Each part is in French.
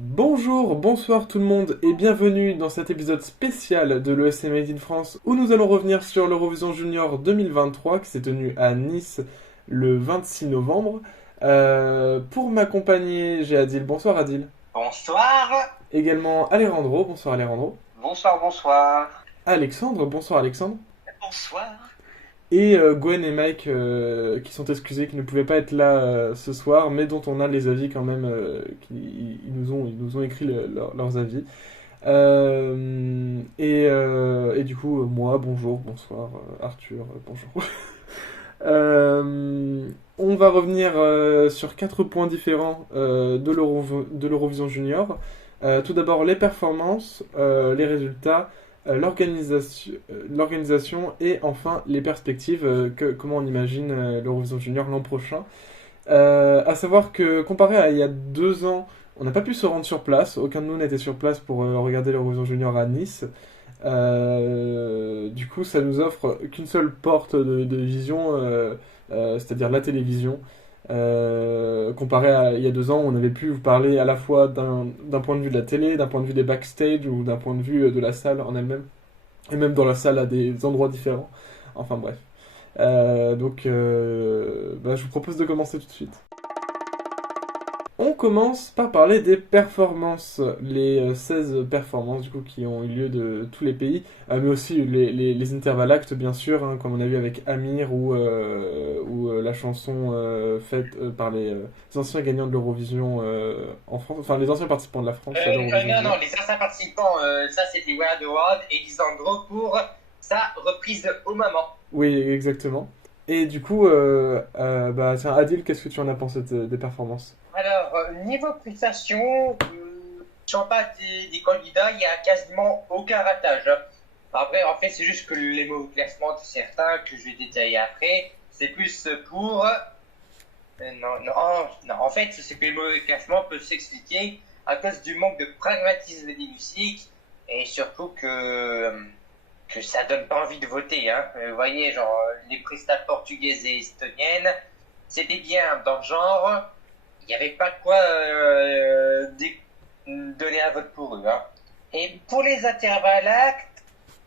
Bonjour, bonsoir tout le monde et bienvenue dans cet épisode spécial de l'ESC Made in France où nous allons revenir sur l'Eurovision Junior 2023 qui s'est tenue à Nice le 26 novembre. Pour m'accompagner, j'ai Adil. Bonsoir Adil. Bonsoir. Également Alejandro. Bonsoir Alejandro. Bonsoir, bonsoir. Alexandre. Bonsoir Alexandre. Bonsoir. Et Gwen et Mike qui sont excusés, qui ne pouvaient pas être là ce soir, mais dont on a les avis quand même, ils nous ont écrit leurs avis. Et du coup, moi, bonjour, bonsoir, Arthur, bonjour. On va revenir sur 4 points différents de l'Eurovision Junior. Tout d'abord, les performances, les résultats, l'organisation et enfin les perspectives, comment on imagine l'Eurovision Junior l'an prochain. À savoir que comparé à il y a 2 ans, on n'a pas pu se rendre sur place, aucun de nous n'était sur place pour regarder l'Eurovision Junior à Nice. Du coup, ça nous offre qu'une seule porte de vision, c'est-à-dire la télévision. Comparé à il y a 2 ans, on avait pu vous parler à la fois d'un point de vue de la télé, d'un point de vue des backstage ou d'un point de vue de la salle en elle-même, et même dans la salle à des endroits différents. Enfin bref. Je vous propose de commencer tout de suite. On commence par parler des performances, les 16 performances du coup qui ont eu lieu de tous les pays, mais aussi les intervalles actes bien sûr, hein, comme on a vu avec Amir ou la chanson faite par les anciens gagnants de l'Eurovision en France, enfin les anciens participants de la France à l'Eurovision. Non, les anciens participants, ça c'était We Are The World et Lisandro pour sa reprise de Au Maman. Oui, exactement. Et du coup, tiens, Adil, qu'est-ce que tu en as pensé des performances? Alors, niveau prestation, je pas des candidats, il n'y a quasiment aucun ratage. Hein. Après, en fait, c'est juste que les mots classement de certains que je vais détailler après, c'est plus pour... non, en fait, c'est que les mauvais classements peuvent s'expliquer à cause du manque de pragmatisme des musiques et surtout que ça donne pas envie de voter. Hein. Vous voyez, genre, les prestats portugaises et estoniennes, c'était bien dans le genre, il n'y avait pas de quoi donner un vote pour eux. Hein. Et pour les intervalles actes,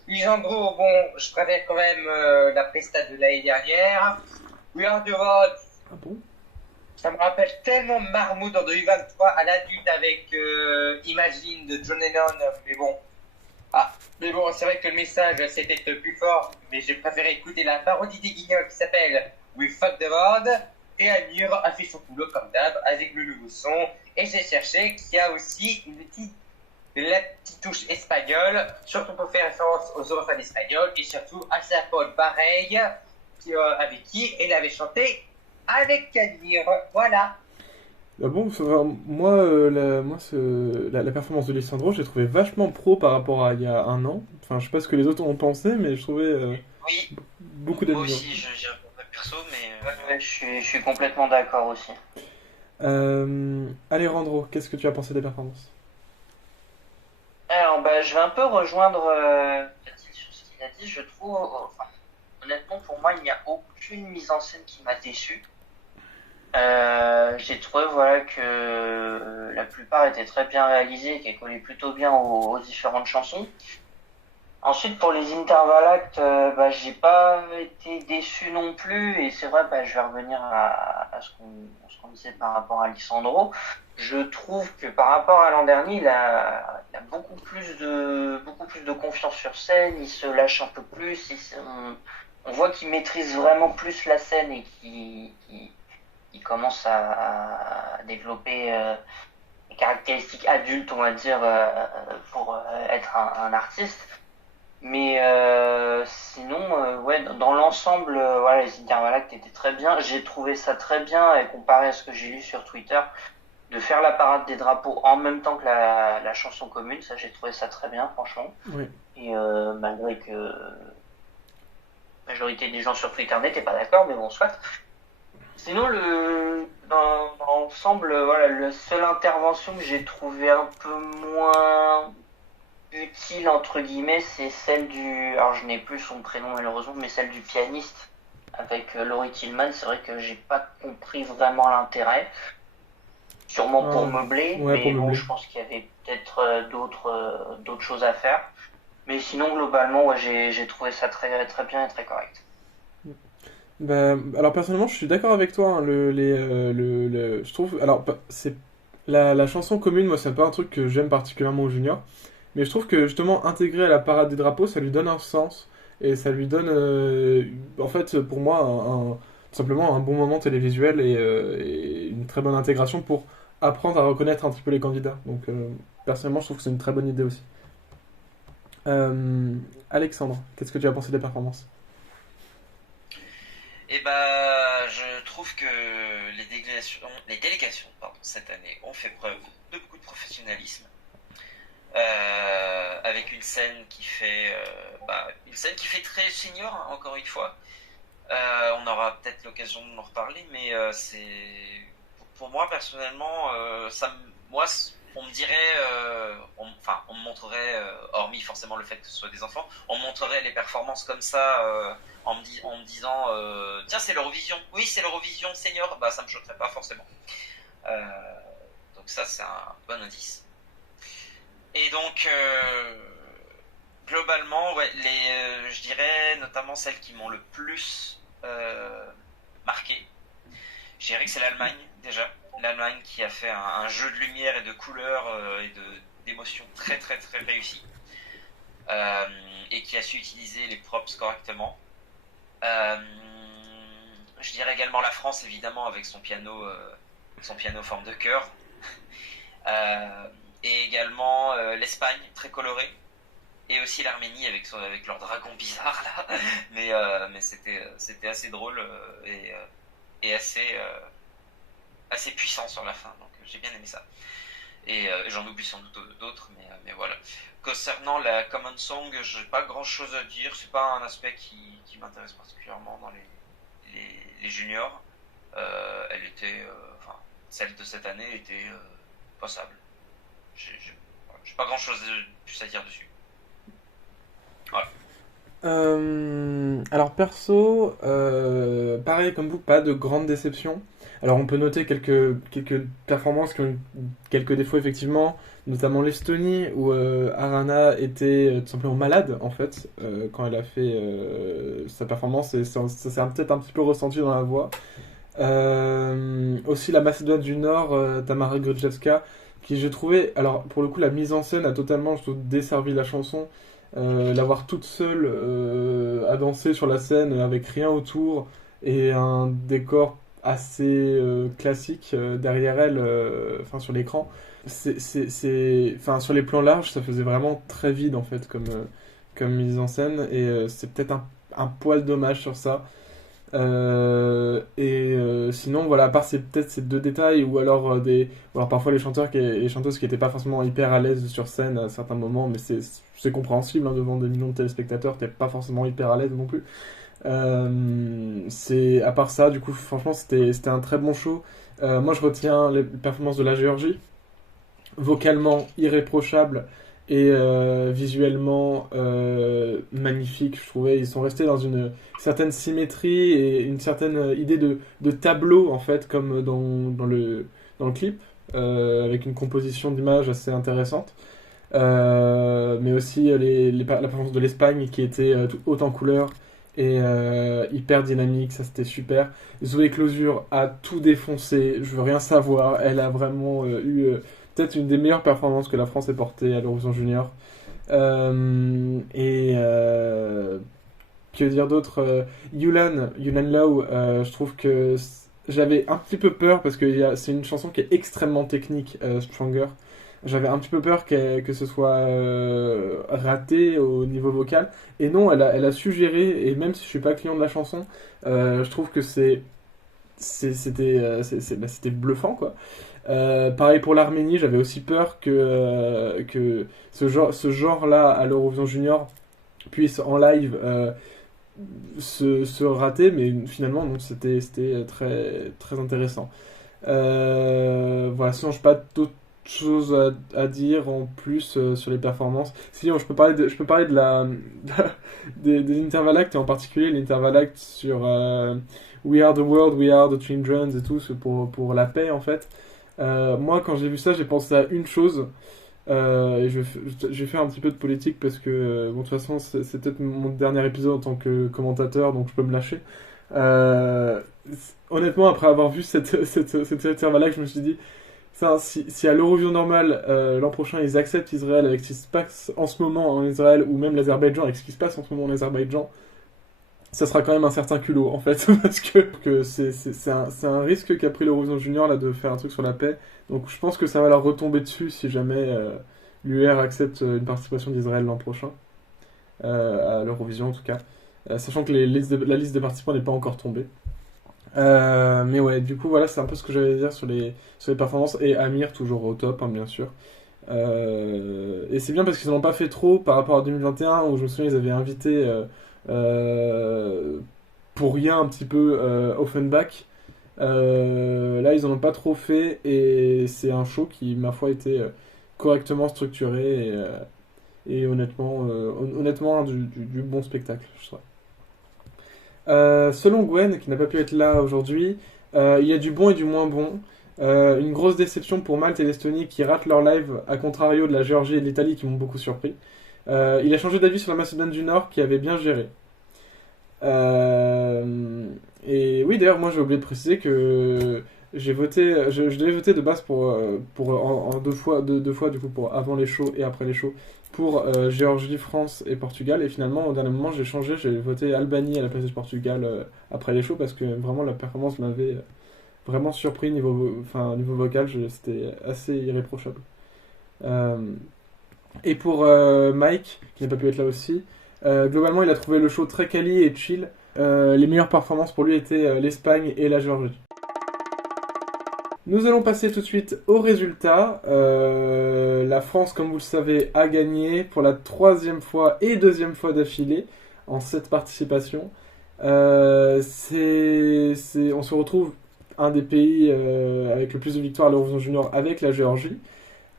Lisandro, bon, je préfère quand même la presta de l'année dernière. We Are The World. Ah bon? Ça me rappelle tellement Marmoud en 2023 à l'adulte avec Imagine de John Lennon, mais bon. Mais bon, c'est vrai que le message c'était plus fort, mais j'ai préféré écouter la parodie des Guignols qui s'appelle We Fuck the World. Et Amir a fait son boulot comme d'hab avec le nouveau son. Et j'ai cherché qu'il y a aussi la petite touche espagnole, surtout pour faire référence aux européens espagnols et surtout à sa Paul pareil, avec qui elle avait chanté avec Amir. Voilà. Ah bon, moi, la performance de Lisandro, j'ai trouvé vachement pro par rapport à il y a un an. Enfin, je sais pas ce que les autres ont pensé, mais je trouvais Oui, beaucoup moi d'ambiance. aussi, je dirais pas perso, mais Ouais, je suis complètement d'accord aussi. Alejandro, qu'est-ce que tu as pensé des performances? alors je vais un peu rejoindre Cathy sur ce qu'il a dit. Je trouve, enfin, honnêtement, pour moi, il n'y a aucune mise en scène qui m'a déçu. J'ai trouvé voilà que la plupart étaient très bien réalisées et qu'elles collaient plutôt bien aux différentes chansons. Ensuite, pour les intervalles actes, j'ai pas été déçu non plus. Et c'est vrai, je vais revenir à ce qu'on disait par rapport à Alessandro. Je trouve que par rapport à l'an dernier, il a beaucoup plus de confiance sur scène. Il se lâche un peu plus. On voit qu'il maîtrise vraiment plus la scène et qu'il commence à développer des caractéristiques adultes, on va dire, pour être un artiste. Mais sinon, ouais, dans l'ensemble, voilà, les intervalles actes étaient très bien. J'ai trouvé ça très bien, et comparé à ce que j'ai lu sur Twitter, de faire la parade des drapeaux en même temps que la chanson commune, ça j'ai trouvé ça très bien, franchement. Oui. Et malgré que la majorité des gens sur Twitter n'étaient pas d'accord, mais bon, soit. Sinon, dans l'ensemble, voilà, la seule intervention que j'ai trouvé un peu moins utile entre guillemets, c'est celle du. Alors je n'ai plus son prénom malheureusement, mais celle du pianiste avec Laurie Tillman. C'est vrai que j'ai pas compris vraiment l'intérêt. Sûrement pour meubler, ouais, mais pour bon, meubler. je pense qu'il y avait peut-être d'autres choses à faire. Mais sinon, globalement, ouais, j'ai trouvé ça très, très bien et très correct. Bah, alors personnellement, je suis d'accord avec toi. Hein, je trouve, alors c'est la chanson commune, moi, c'est pas un truc que j'aime particulièrement au junior, mais je trouve que justement intégrer à la parade des drapeaux, ça lui donne un sens et ça lui donne, en fait, pour moi, tout simplement un bon moment télévisuel et une très bonne intégration pour apprendre à reconnaître un petit peu les candidats. Donc personnellement, je trouve que c'est une très bonne idée aussi. Euh, Alexandre, qu'est-ce que tu as pensé des performances? Et bah, je trouve que les délégations pardon, cette année ont fait preuve de beaucoup de professionnalisme. Avec une scène qui fait très senior, hein, encore une fois. On aura peut-être l'occasion d'en reparler, mais pour moi personnellement, on me dirait, on me montrerait, hormis forcément le fait que ce soit des enfants, on me montrerait les performances comme ça, en me disant, tiens, c'est l'Eurovision, oui, c'est l'Eurovision senior, bah ça me choquerait pas forcément. Euh, donc ça, c'est un bon indice. Et donc, globalement, ouais, je dirais notamment celles qui m'ont le plus marqué. Je dirais que c'est l'Allemagne, déjà. L'Allemagne qui a fait un jeu de lumière et de couleurs d'émotions très très très réussi. Et qui a su utiliser les props correctement. Euh, je dirais également la France, évidemment, avec son piano forme de cœur. Euh, et également l'Espagne, très colorée. Et aussi l'Arménie avec leur dragon bizarre là. Mais c'était assez drôle et assez puissant sur la fin. Donc j'ai bien aimé ça. Et j'en oublie sans doute d'autres, mais voilà. Concernant la Common Song, j'ai pas grand chose à dire. C'est pas un aspect qui m'intéresse particulièrement dans les juniors. Enfin, celle de cette année était passable. J'ai pas grand chose de plus à dire dessus. Voilà. Alors perso, pareil comme vous, pas de grande déception. Alors on peut noter quelques performances qui ont eu quelques défauts effectivement, notamment l'Estonie où Arana était tout simplement malade en fait quand elle a fait sa performance et ça s'est peut-être un petit peu ressenti dans la voix. Aussi la Macédoine du Nord, Tamara Grudjevska, qui j'ai trouvé, alors pour le coup la mise en scène a totalement je trouve, desservi la chanson. L'avoir toute seule à danser sur la scène avec rien autour et un décor assez classique derrière elle, enfin sur l'écran. Enfin sur les plans larges, ça faisait vraiment très vide en fait comme mise en scène et c'est peut-être un poil dommage sur ça. Sinon, voilà, à part peut-être ces deux détails, ou alors ou alors parfois les chanteurs et les chanteuses qui n'étaient pas forcément hyper à l'aise sur scène à certains moments, mais c'est compréhensible hein, devant des millions de téléspectateurs, t'es pas forcément hyper à l'aise non plus. À part ça, du coup, franchement, c'était un très bon show. Moi, je retiens les performances de la Géorgie, vocalement irréprochable et visuellement magnifique, je trouvais. Ils sont restés dans une certaine symétrie et une certaine idée de tableau, en fait, comme dans le clip, avec une composition d'images assez intéressante. Mais aussi la performance de l'Espagne qui était haute en couleurs et hyper dynamique, ça c'était super. Zoé Closure a tout défoncé, je veux rien savoir, elle a vraiment eu peut-être une des meilleures performances que la France ait portée à l'Eurovision Junior. Et que dire d'autre Yulan Lau, je trouve que j'avais un petit peu peur parce que c'est une chanson qui est extrêmement technique, Stronger. J'avais un petit peu peur que ce soit raté au niveau vocal. Et non, elle a su gérer, et même si je suis pas client de la chanson, je trouve que c'était bluffant, quoi. Pareil pour l'Arménie, j'avais aussi peur que ce genre-là à l'Eurovision Junior puisse en live se rater, mais finalement, non, c'était très, très intéressant. Voilà, sinon, je n'ai pas d'autres chose à dire en plus sur les performances. Sinon, je peux parler des Interval Acts, et en particulier l'Interval Act sur We Are the World, We Are the Children et tout, c'est pour la paix en fait. Moi, quand j'ai vu ça, j'ai pensé à une chose. Et je vais faire un petit peu de politique parce que, bon, de toute façon, c'est peut-être mon dernier épisode en tant que commentateur, donc je peux me lâcher. Euh, Honnêtement, après avoir vu cet intervalle-là, je me suis dit, ça, si à l'Eurovision normale, l'an prochain, ils acceptent Israël avec ce qui se passe en ce moment en Israël, ou même l'Azerbaïdjan avec ce qui se passe en ce moment en Azerbaïdjan, ça sera quand même un certain culot, en fait, parce que c'est un risque qu'a pris l'Eurovision Junior, là, de faire un truc sur la paix. Donc je pense que ça va leur retomber dessus si jamais l'UR accepte une participation d'Israël l'an prochain, à l'Eurovision en tout cas. Sachant que la liste des participants n'est pas encore tombée. Mais ouais, du coup, voilà, c'est un peu ce que j'allais dire sur les performances. Et Amir, toujours au top, hein, bien sûr. Et c'est bien parce qu'ils n'en ont pas fait trop par rapport à 2021, où je me souviens, ils avaient invité pour rien un petit peu Offenbach. Là, ils en ont pas trop fait, et c'est un show qui, ma foi, était correctement structuré et honnêtement du bon spectacle, je trouve. Selon Gwen, qui n'a pas pu être là aujourd'hui, il y a du bon et du moins bon. Une grosse déception pour Malte et l'Estonie qui ratent leur live, à contrario de la Géorgie et de l'Italie qui m'ont beaucoup surpris. Il a changé d'avis sur la Macédoine du Nord qui avait bien géré. Et oui, d'ailleurs, moi j'ai oublié de préciser que j'ai voté, je devais voter de base en deux fois du coup, pour avant les shows et après les shows, pour Géorgie, France et Portugal. Et finalement, au dernier moment, j'ai changé, j'ai voté Albanie à la place de Portugal après les shows parce que vraiment la performance m'avait vraiment surpris niveau vocal, c'était assez irréprochable. Et pour Mike, qui n'a pas pu être là aussi, globalement, il a trouvé le show très quali et chill. Les meilleures performances pour lui étaient l'Espagne et la Géorgie. Nous allons passer tout de suite aux résultats. La France, comme vous le savez, a gagné pour la 3e fois et 2e fois d'affilée en 7 participations. On se retrouve un des pays avec le plus de victoires à l'Eurovision Junior avec la Géorgie.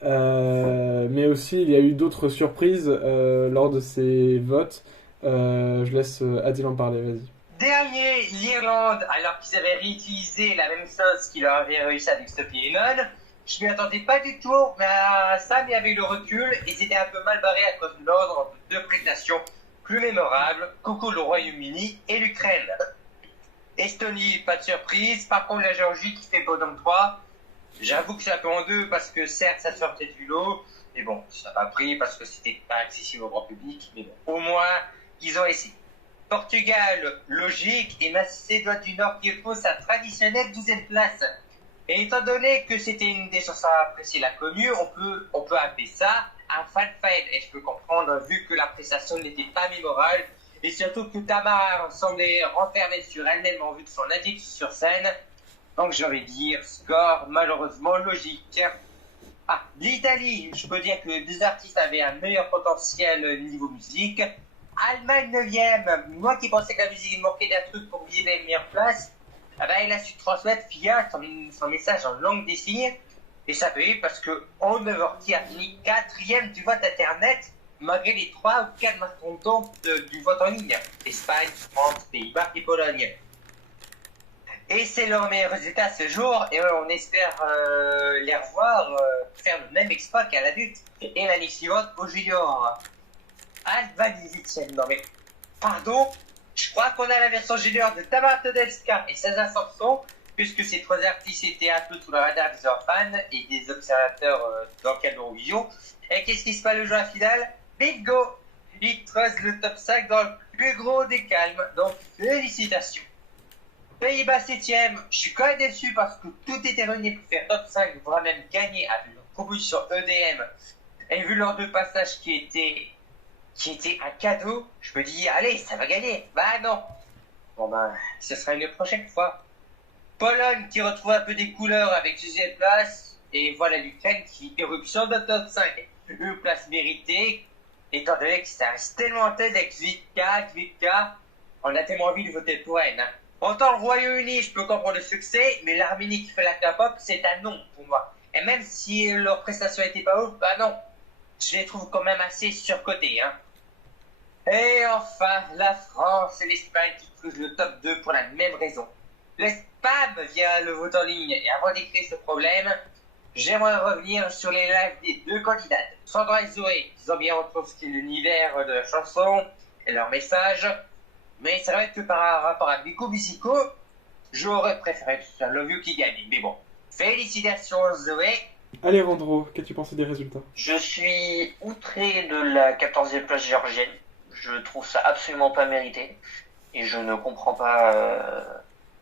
Mais aussi, il y a eu d'autres surprises lors de ces votes. Je laisse Adil en parler, vas-y. Dernier, l'Irlande, alors qu'ils avaient réutilisé la même sauce qu'ils avaient réussi avec Sophie Lennon. Je m'y attendais pas du tout, mais à ça, mais avec le recul, ils étaient un peu mal barrés à cause de l'ordre de prestations plus mémorables. Coucou le Royaume-Uni et l'Ukraine. Estonie, pas de surprise. Par contre, la Géorgie qui fait bottom 3. J'avoue que c'est un peu en deux parce que certes, ça sortait du lot. Mais bon, ça n'a pas pris parce que c'était pas accessible au grand public. Mais bon, au moins, ils ont essayé. Portugal, logique, et Macédoine du Nord qui occupent sa traditionnelle 12e place. Et étant donné que c'était une des chansons à apprécier la connue, on peut appeler ça un fan fight. Et je peux comprendre vu que la prestation n'était pas mémorable. Et surtout que Tamar semblait renfermée sur elle-même en vue de son indice sur scène. Donc j'ai envie de dire, score malheureusement logique. Ah, l'Italie, je peux dire que les deux artistes avaient un meilleur potentiel niveau musique. Allemagne 9e, moi qui pensais que la musique manquait d'un truc pour viser les meilleures places, eh ben, il a su transmettre via son message en langue des signes. Et ça fait parce que Onevorti a fini 4e du vote internet, malgré les 3 ou 4 mastodontes du vote en ligne. Espagne, France, Pays-Bas et Pologne. Et c'est leur meilleur résultat ce jour, et on espère les revoir faire le même exploit qu'à l'adulte et l'année suivante au junior. Albanie 8e, non mais pardon, je crois qu'on a la version junior de Tamar Todelska et César Samson, puisque ces 3 artistes étaient un peu sous le radar des fans et des observateurs dans le cadre de l'Eurovision. Et qu'est-ce qui se passe le jour à la finale? Bingo! Ils creusent le top 5 dans le plus gros des calmes, donc félicitations. Pays-Bas 7e, je suis quand même déçu parce que tout était réuni pour faire top 5, voire même gagner avec une proposition EDM. Et vu leurs 2 passages qui étaient un cadeau, je me dis, allez, ça va gagner. Bah non. Bon ben, ce sera une prochaine fois. Pologne qui retrouve un peu des couleurs avec 6e place. Et voilà l'Ukraine qui éruption de top 5. Une place méritée, étant donné que ça reste tellement en tête avec Vitka. On a tellement envie de voter pour elle. Autant le Royaume-Uni, je peux comprendre le succès, mais l'Arménie qui fait la K-pop, c'est un non pour moi. Et même si leur prestation était pas ouf, bah non, je les trouve quand même assez surcotés. Hein. Et enfin, la France et l'Espagne qui creusent le top 2 pour la même raison. L'ESPAM via le vote en ligne. Et avant d'écrire ce problème, j'aimerais revenir sur les lives des deux candidates. Sandra et Zoé, ils ont bien retrouvé l'univers de la chanson et leur message. Mais c'est vrai que par rapport à Biko Bisico, j'aurais préféré que ce soit Love You qui gagne. Mais bon, félicitations Zoé. Alejandro, qu'as-tu pensé des résultats? Je suis outré de la 14e place géorgienne. Je trouve ça absolument pas mérité. Et je ne comprends pas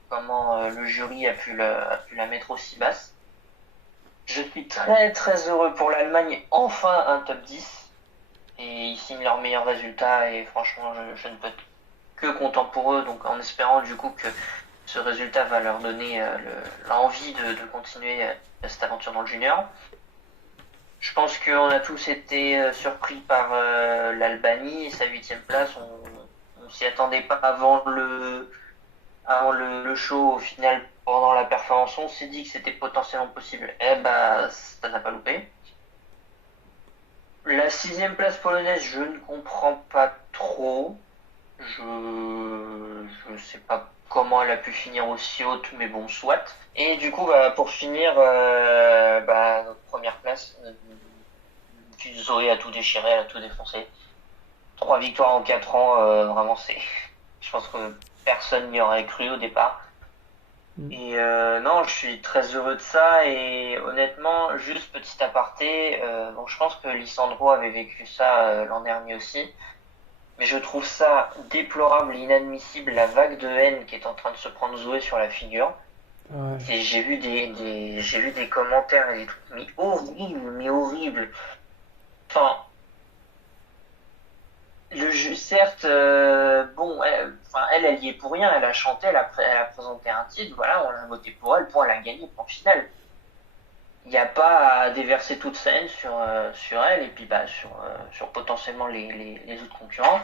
comment le jury a pu la mettre aussi basse. Je suis très très heureux pour l'Allemagne, enfin un top 10. Et ils signent leur meilleur résultat et franchement je ne peux être que content pour eux. Donc en espérant du coup que ce résultat va leur donner l'envie de continuer cette aventure dans le junior. Je pense qu'on a tous été surpris par l'Albanie et sa 8e place. On s'y attendait pas avant le show. Au final, pendant la performance, on s'est dit que c'était potentiellement possible. Eh bah, ça n'a pas loupé. La 6e place polonaise, je ne comprends pas trop. Je sais pas comment elle a pu finir aussi haute, mais bon, soit. Et du coup, bah, pour finir, notre première place, Zoé a tout déchiré, elle a tout défoncé. 3 victoires en 4 ans, vraiment, je pense que personne n'y aurait cru au départ. Et non, je suis très heureux de ça. Et honnêtement, juste petit aparté, bon, je pense que Lisandro avait vécu ça l'an dernier aussi. Mais je trouve ça déplorable et inadmissible, la vague de haine qui est en train de se prendre Zoé sur la figure. Ouais. Et j'ai vu des commentaires et des trucs mais horribles. Enfin, le jeu, certes, elle y est pour rien. Elle a chanté, elle a présenté un titre. Voilà, on l'a voté pour elle, point, elle a gagné, point final. Il n'y a pas à déverser toute sa haine sur elle et puis sur potentiellement les autres concurrents.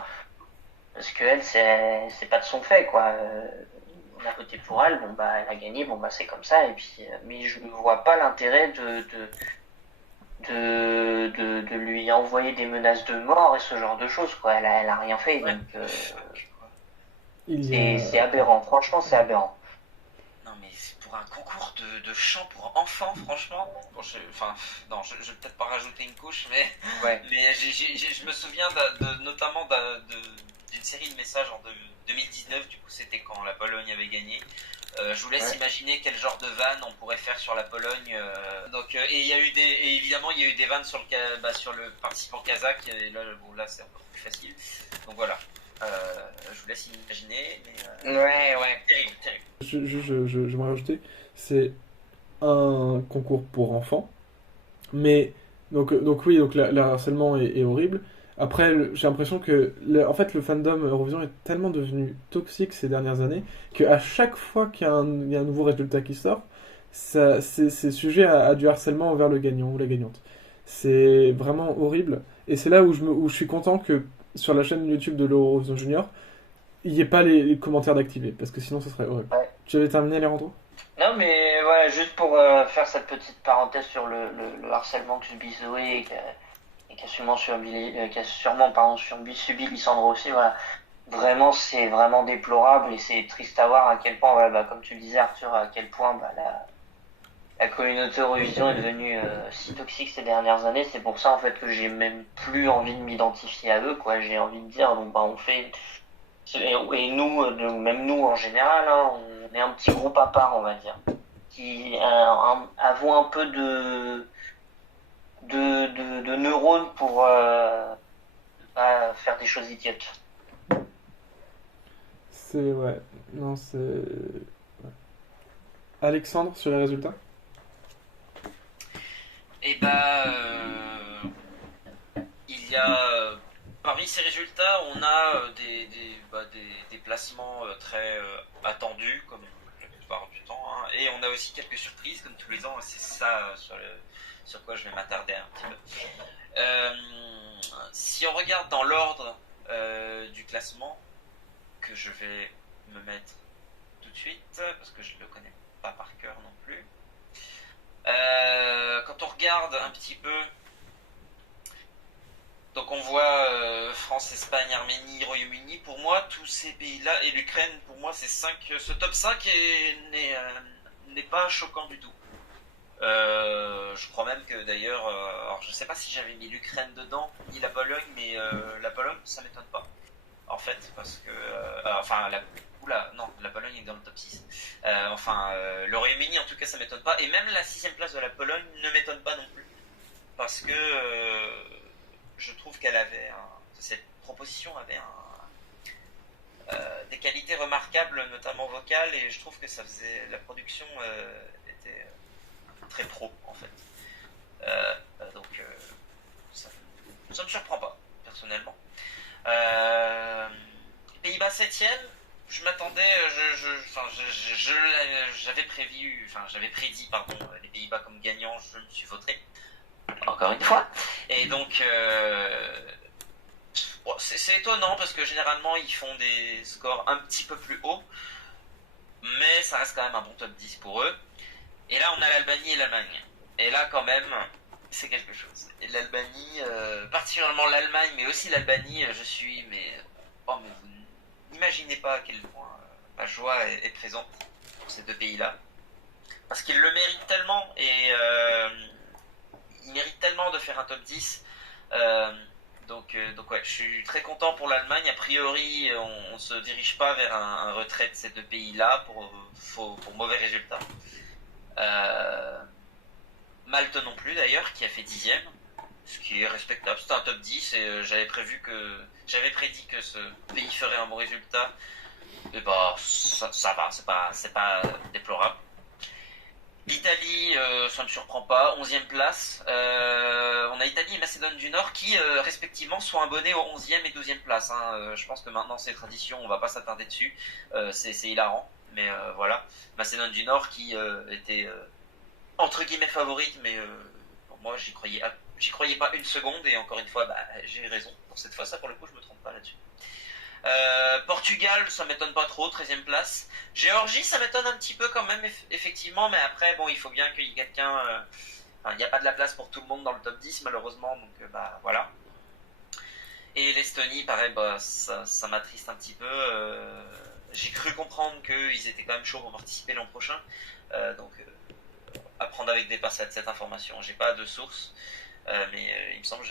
Parce que elle, c'est pas de son fait, quoi. On a voté pour elle, bon bah elle a gagné, bon bah c'est comme ça. Et puis, mais je ne vois pas l'intérêt de lui envoyer des menaces de mort et ce genre de choses, quoi. Elle a rien fait, Ouais. donc Il y a... c'est aberrant. Franchement, c'est aberrant. Non, mais c'est pour un concours de chant pour enfants, franchement. Bon, non, je vais peut-être pas rajouter une couche, mais, Ouais. mais je me souviens notamment d'une série de messages en 2019, du coup, c'était quand la Pologne avait gagné. Je vous laisse imaginer quel genre de vanne on pourrait faire sur la Pologne. Et évidemment, il y a eu des vannes sur le participant kazakh. Et là, bon, là, c'est un peu plus facile. Donc voilà. Je vous laisse imaginer. Mais, Ouais. terrible, terrible. J'aimerais rajouter, c'est un concours pour enfants, mais donc oui, donc le harcèlement est horrible. Après, j'ai l'impression que en fait, le fandom Eurovision est tellement devenu toxique ces dernières années qu'à chaque fois il y a un nouveau résultat qui sort, c'est sujet à du harcèlement envers le gagnant ou la gagnante. C'est vraiment horrible. Et c'est là où je suis content que sur la chaîne YouTube de l'Eurovision Junior, il n'y ait pas les commentaires d'activer, parce que sinon ce serait horrible. Ouais. Tu avais terminé les rentros? Non, mais voilà, juste pour faire cette petite parenthèse sur le harcèlement que subit Zoé et qu'a subi Lissandro aussi, voilà. Vraiment, c'est vraiment déplorable et c'est triste à voir à quel point, voilà, comme tu le disais Arthur, à quel point la communauté Eurovision est devenue si toxique ces dernières années. C'est pour ça en fait que j'ai même plus envie de m'identifier à eux, quoi. J'ai envie de dire, donc on fait et nous, même nous en général, hein, on est un petit groupe à part, on va dire, qui avons un peu de neurones pour pas faire des choses idiotes. C'est... Ouais. Non, c'est... Ouais. Alexandre, sur les résultats? Et il y a parmi ces résultats, on a des placements très attendus, comme la plupart du temps, hein, et on a aussi quelques surprises, comme tous les ans, et c'est ça sur quoi je vais m'attarder un petit peu. Si on regarde dans l'ordre du classement, que je vais me mettre tout de suite, parce que je ne le connais pas par cœur non plus. Quand on regarde un petit peu, donc on voit France, Espagne, Arménie, Royaume-Uni. Pour moi, tous ces pays-là et l'Ukraine, pour moi, ce top 5 n'est pas choquant du tout. Je crois même que d'ailleurs, alors je sais pas si j'avais mis l'Ukraine dedans ni la Pologne, mais la Pologne, ça m'étonne pas. En fait, parce que oula, non, la Pologne est dans le top 6. Le Royaume-Uni, en tout cas, ça m'étonne pas. Et même la 6ème place de la Pologne ne m'étonne pas non plus, parce que je trouve cette proposition avait des qualités remarquables, notamment vocales, et je trouve que la production était très pro en fait. Ça ne me surprend pas, personnellement. Pays-Bas 7ème, je m'attendais, j'avais prédit, les Pays-Bas comme gagnants, je me suis vautré. Encore une fois. Et donc, c'est étonnant parce que généralement ils font des scores un petit peu plus hauts, mais ça reste quand même un bon top 10 pour eux. Et là, on a l'Albanie et l'Allemagne. Et là, quand même, c'est quelque chose. Et l'Albanie, particulièrement l'Allemagne, mais aussi l'Albanie, mais vous n'imaginez pas à quel point ma joie est présente pour ces deux pays-là. Parce qu'ils le méritent tellement, et ils méritent tellement de faire un top 10. Donc ouais, je suis très content pour l'Allemagne. A priori, on se dirige pas vers un retrait de ces deux pays-là pour mauvais résultats. Malte non plus d'ailleurs, qui a fait 10ème, ce qui est respectable. C'était un top 10 et j'avais prédit que ce pays ferait un bon résultat. Et bah ça va, c'est pas déplorable. L'Italie, ça me surprend pas, 11ème place. On a Italie et Macédoine du Nord qui, respectivement, sont abonnés aux 11e et 12e place. Je pense que maintenant, c'est tradition, on va pas s'attarder dessus. C'est hilarant, mais voilà. Macédoine du Nord qui était, entre guillemets, favorite, mais pour moi, j'y croyais pas une seconde, et encore une fois, j'ai raison. Pour cette fois, ça, pour le coup, je me trompe pas là-dessus. Portugal, ça m'étonne pas trop, 13ème place. Géorgie, ça m'étonne un petit peu quand même, effectivement, mais après, bon, il faut bien qu'il y ait quelqu'un. Il n'y a pas de la place pour tout le monde dans le top 10, malheureusement, donc voilà. Et l'Estonie, pareil, ça m'attriste un petit peu. J'ai cru comprendre qu'ils étaient quand même chauds pour participer l'an prochain, donc à prendre avec des pincettes cette information. J'ai pas de source, mais il me semble que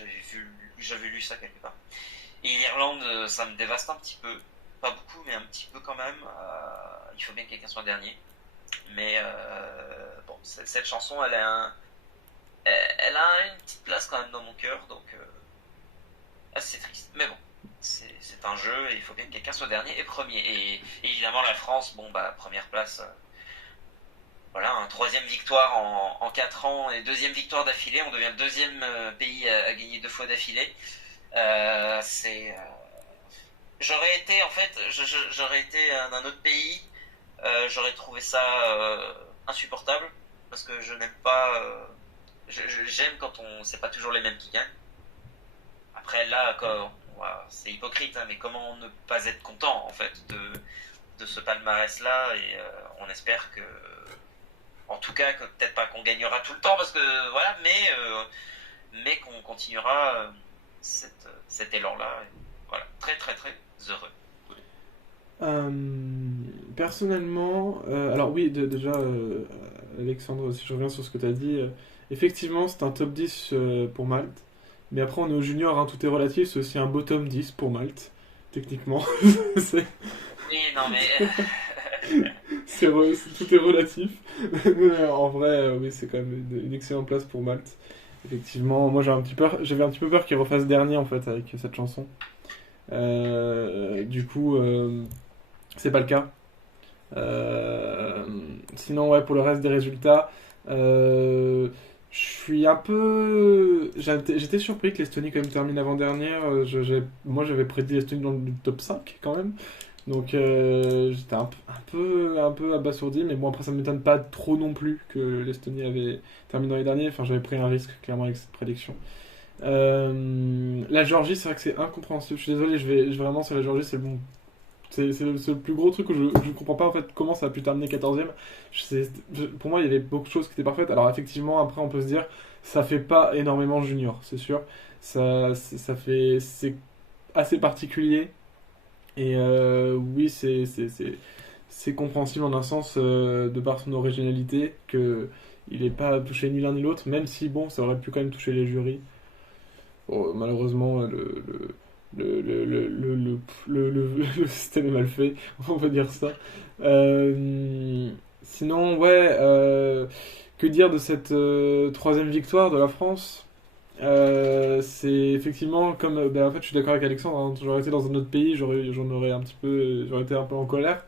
j'avais lu ça quelque part. Et l'Irlande, ça me dévaste un petit peu. Pas beaucoup, mais un petit peu quand même. Il faut bien que quelqu'un soit dernier. Mais bon, cette chanson, elle a une petite place quand même dans mon cœur, donc assez triste. Mais bon, c'est un jeu et il faut bien que quelqu'un soit dernier et premier. Et évidemment, la France, première place. Voilà, un 3e victoire en 4 ans et 2e victoire d'affilée. On devient le 2e pays à gagner 2 fois d'affilée. J'aurais été d'un autre pays, j'aurais trouvé ça insupportable, parce que je n'aime pas, j'aime quand c'est pas toujours les mêmes qui gagnent. Après là, c'est hypocrite, mais comment ne pas être content en fait de ce palmarès là, et on espère que, en tout cas, que peut-être pas qu'on gagnera tout le temps, parce que voilà, mais qu'on continuera cet élan-là. Voilà, très très très heureux. Personnellement, alors oui, déjà, Alexandre, si je reviens sur ce que tu as dit, effectivement, c'est un top 10 pour Malte, mais après on est au junior, tout est relatif, c'est aussi un bottom 10 pour Malte, techniquement. Oui, non mais... tout est relatif. Mais en vrai, oui, c'est quand même une excellente place pour Malte. Effectivement, moi j'avais un petit peu peur qu'il refasse dernier en fait avec cette chanson. Du coup, c'est pas le cas. Sinon, ouais, pour le reste des résultats, je suis un peu. J'étais surpris que l'Estonie quand même termine avant-dernière. Moi j'avais prédit l'Estonie dans le top 5 quand même. Donc j'étais un peu abasourdi, mais bon, après ça ne m'étonne pas trop non plus que l'Estonie avait terminé dans les derniers. Enfin, j'avais pris un risque clairement avec cette prédiction. La Géorgie, c'est vrai que c'est incompréhensible. Je suis désolé, vraiment sur la Géorgie, c'est bon. c'est le plus gros truc que je comprends pas en fait comment ça a pu terminer 14e. Pour moi, il y avait beaucoup de choses qui étaient parfaites. Alors, effectivement, après, on peut se dire, ça fait pas énormément junior, c'est sûr. C'est assez particulier. Et oui, c'est compréhensible en un sens de par son originalité que il n'est pas touché ni l'un ni l'autre, même si bon, ça aurait pu quand même toucher les jurys. Bon, malheureusement, le système est mal fait, on peut dire ça. Sinon, ouais, que dire de cette troisième victoire de la France? C'est effectivement comme en fait je suis d'accord avec Alexandre, hein, j'aurais été dans un autre pays, j'aurais été un peu en colère,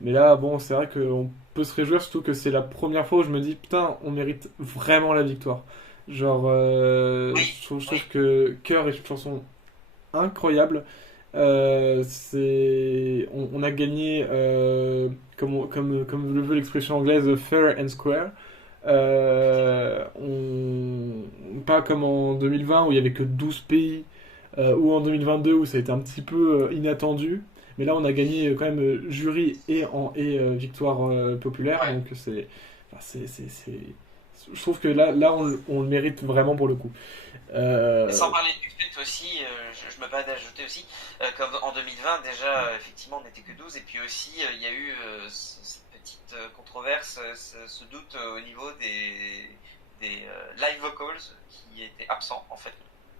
mais là bon c'est vrai qu'on peut se réjouir, surtout que c'est la première fois où je me dis putain on mérite vraiment la victoire, genre je trouve que Cœur est une chanson incroyable. On a gagné comme le veut l'expression anglaise fair and square. Pas comme en 2020 où il y avait que 12 pays, ou en 2022 où ça a été un petit peu inattendu. Mais là, on a gagné quand même jury et victoire populaire. Ouais. Donc je trouve que là on le mérite vraiment pour le coup. Et sans parler du fait aussi, je me permets d'ajouter aussi, comme en 2020 déjà, effectivement, on n'était que 12, et puis aussi, il y a eu cette petite controverse, ce doute au niveau des live vocals qui étaient absents, en fait,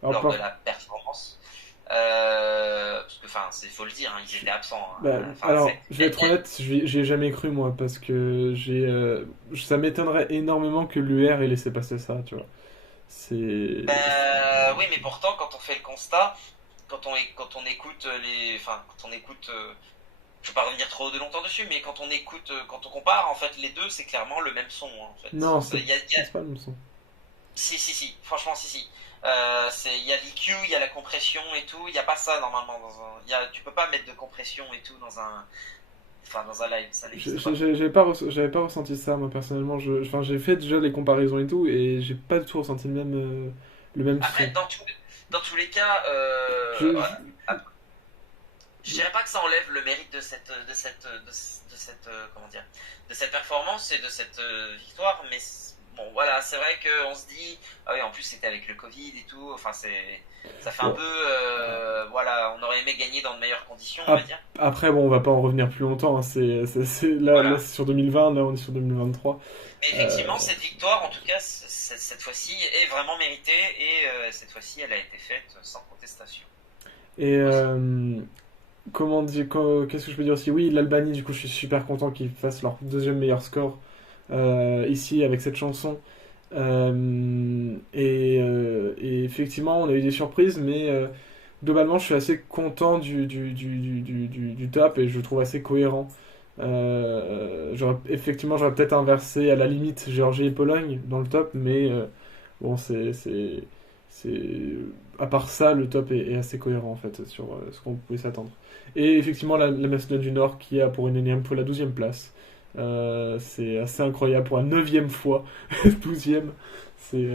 Alors, lors de la performance. Parce que, enfin, il faut le dire, hein, ils étaient absents. Hein. bah, Enfin, alors, je vais être honnête, j'ai jamais cru moi, parce que ça m'étonnerait énormément que l'UR ait laissé passer ça, tu vois. C'est. Oui, mais pourtant, quand on fait le constat, quand on écoute quand on écoute, je vais pas revenir trop de longtemps dessus, mais quand on écoute, quand on compare, en fait, les deux, c'est clairement le même son, hein, en fait. Non, Il y a- c'est pas le même son. si, franchement, si. Il y a l'EQ, il y a la compression et tout, il n'y a pas ça normalement tu peux pas mettre de compression et tout dans un live, ça n'existe pas. J'avais pas ressenti ça, moi, personnellement. Enfin, j'ai fait déjà les comparaisons et tout, et j'ai pas du tout ressenti le même Après, son. dans tous les cas, Je- ouais, je dirais pas que ça enlève le mérite comment dire, de cette performance et de cette victoire, mais bon, voilà, c'est vrai qu'on se dit, ah oui, en plus c'était avec le Covid et tout, enfin ça fait un Bon. peu, voilà, on aurait aimé gagner dans de meilleures conditions, on Ah, va dire. Après, bon, on va pas en revenir plus longtemps, hein. Voilà. Là, c'est sur 2020, là, on est sur 2023. Mais effectivement, cette victoire, en tout cas, cette fois-ci, est vraiment méritée et cette fois-ci, elle a été faite sans contestation. Et comment dire, qu'est-ce que je peux dire aussi? Oui, l'Albanie, du coup, je suis super content qu'ils fassent leur deuxième meilleur score ici avec cette chanson. Et effectivement, on a eu des surprises, mais globalement, je suis assez content du top et je le trouve assez cohérent. Effectivement, j'aurais peut-être inversé à la limite Géorgie et Pologne dans le top, mais bon, à part ça, le top est assez cohérent en fait sur ce qu'on pouvait s'attendre. Et effectivement, la Macédoine du Nord qui a pour une énième fois la 12e place. C'est assez incroyable pour la 9e fois, 12e. C'est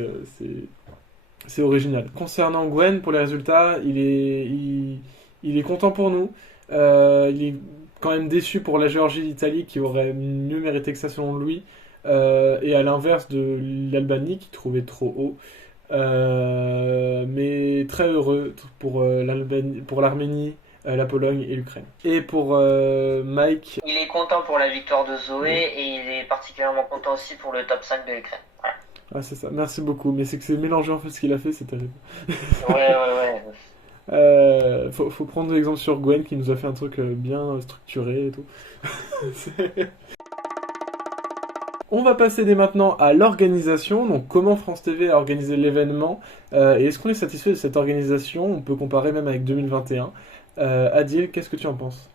c'est original. Concernant Gwen, pour les résultats, il est content pour nous. Il est quand même déçu pour la Géorgie et l'Italie qui auraient mieux mérité que ça selon lui. Et à l'inverse de l'Albanie qui trouvait trop haut. Mais très heureux pour l'Arménie, la Pologne et l'Ukraine. Et pour Mike, Il est content pour la victoire de Zoé et il est particulièrement content aussi pour le top 5 de l'Ukraine. Voilà. ah c'est ça, merci beaucoup. Mais c'est que c'est mélangé en fait ce qu'il a fait, c'est terrible. Ouais. Faut prendre l'exemple sur Gwen qui nous a fait un truc bien structuré et tout. On va passer dès maintenant à l'organisation, donc comment France TV a organisé l'événement, et est-ce qu'on est satisfait de cette organisation? On peut comparer même avec 2021. Adil, qu'est-ce que tu en penses?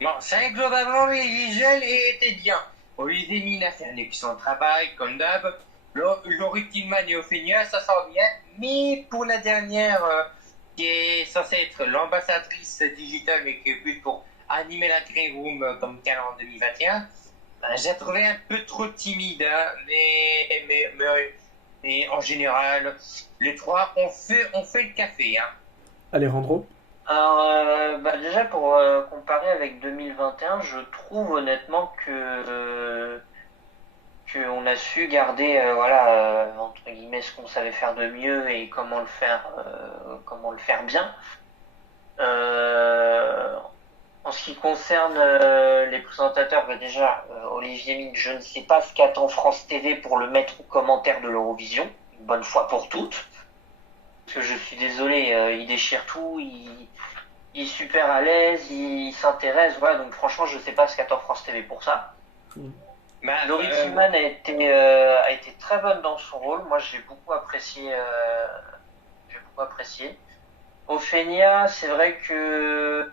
Non, c'est vrai que globalement, les visuels étaient bien. Olivier Mine a fait un excellent travail, comme d'hab. Laurie Tillman et Ophénia, ça sent bien. Mais pour la dernière, qui est censée être l'ambassadrice digitale, mais qui est plus pour animer la Green Room comme qu'elle en 2021, j'ai trouvé un peu trop timide. Hein, mais en général, les trois, on fait le café. Hein. Alejandro? Alors, déjà pour comparer avec 2021, je trouve honnêtement que on a su garder, entre guillemets, ce qu'on savait faire de mieux et comment le faire bien. Euh, En ce qui concerne les présentateurs, déjà, Olivier Mine, je ne sais pas ce qu'attend France TV pour le mettre au commentaire de l'Eurovision, une bonne fois pour toutes. Parce que je suis désolé, il déchire tout, il est super à l'aise, il s'intéresse, voilà, donc franchement, je ne sais pas ce qu'attend France TV pour ça. Bah, Laurie Tillman a été très bonne dans son rôle, moi j'ai beaucoup apprécié. J'ai beaucoup apprécié. Ophénia, c'est vrai que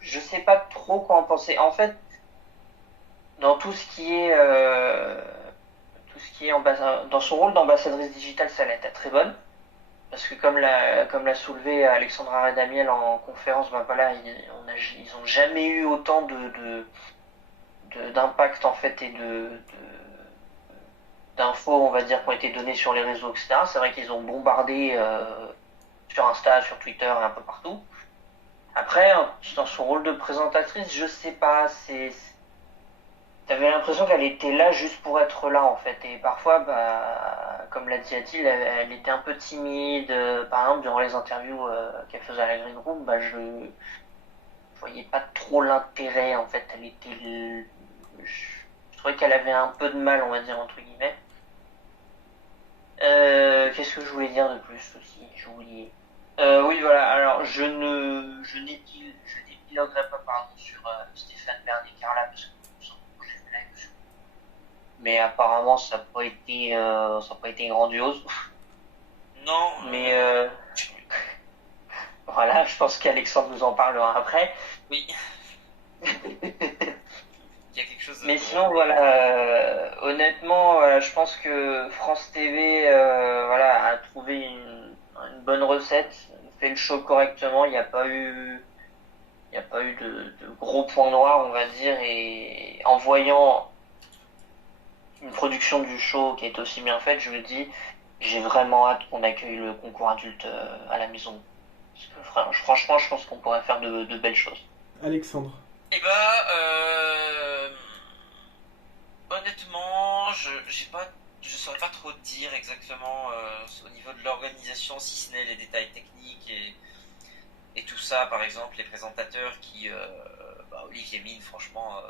je sais pas trop quoi en penser. En fait, dans tout ce qui est dans son rôle d'ambassadrice digitale, ça elle était très bonne. Parce que comme l'a soulevé Alexandra Redamiel en conférence, ben voilà, ils ont jamais eu autant d'impact en fait et d'infos, on va dire, qui ont été données sur les réseaux, etc. C'est vrai qu'ils ont bombardé sur Insta, sur Twitter et un peu partout. Après, dans son rôle de présentatrice, je sais pas, t'avais l'impression qu'elle était là juste pour être là en fait. Et parfois, bah, comme l'a dit Adil, elle était un peu timide. Par exemple, durant les interviews qu'elle faisait à la Green Room, bah, je voyais pas trop l'intérêt en fait. Je trouvais qu'elle avait un peu de mal, on va dire entre guillemets. Qu'est-ce que je voulais dire de plus aussi? J'ai oublié. Oui, voilà. Alors, je n'épiloguerai pas, pardon, sur Stéphane Bernier-Carla parce que j'ai fait la émission. Mais apparemment, ça a pas été grandiose. Non, Mais voilà, je pense qu'Alexandre nous en parlera après. oui, il y a quelque chose Mais de... sinon, voilà, honnêtement, je pense que France TV, a trouvé une bonne recette, fait le show correctement. Il n'y a pas eu de gros points noirs, on va dire, et en voyant une production du show qui est aussi bien faite, je me dis, j'ai vraiment hâte qu'on accueille le concours adulte à la maison. Parce que franchement, je pense qu'on pourrait faire de belles choses. Alexandre. Eh bah, honnêtement, je saurais pas trop dire exactement au niveau de l'organisation, si ce n'est les détails techniques et tout ça. Par exemple, les présentateurs Olivier Mine, franchement,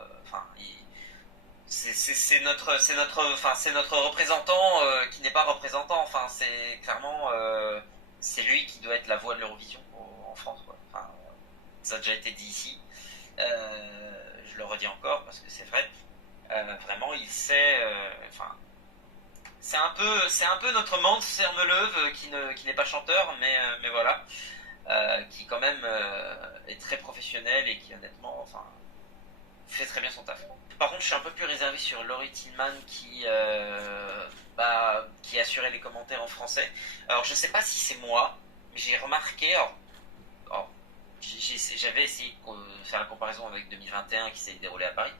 c'est notre représentant qui n'est pas représentant. Enfin, c'est clairement, c'est lui qui doit être la voix de l'Eurovision en France, quoi. Enfin, ça a déjà été dit ici. Je le redis encore parce que c'est vrai. Vraiment, il sait. C'est un peu notre Mans Sermeleuve qui n'est pas chanteur, mais voilà, qui quand même est très professionnel et qui honnêtement, fait très bien son taf. Par contre, je suis un peu plus réservé sur Laurie Tillman qui assurait les commentaires en français. Alors, je sais pas si c'est moi, mais j'ai remarqué. J'avais essayé de faire la comparaison avec 2021 qui s'est déroulé à Paris.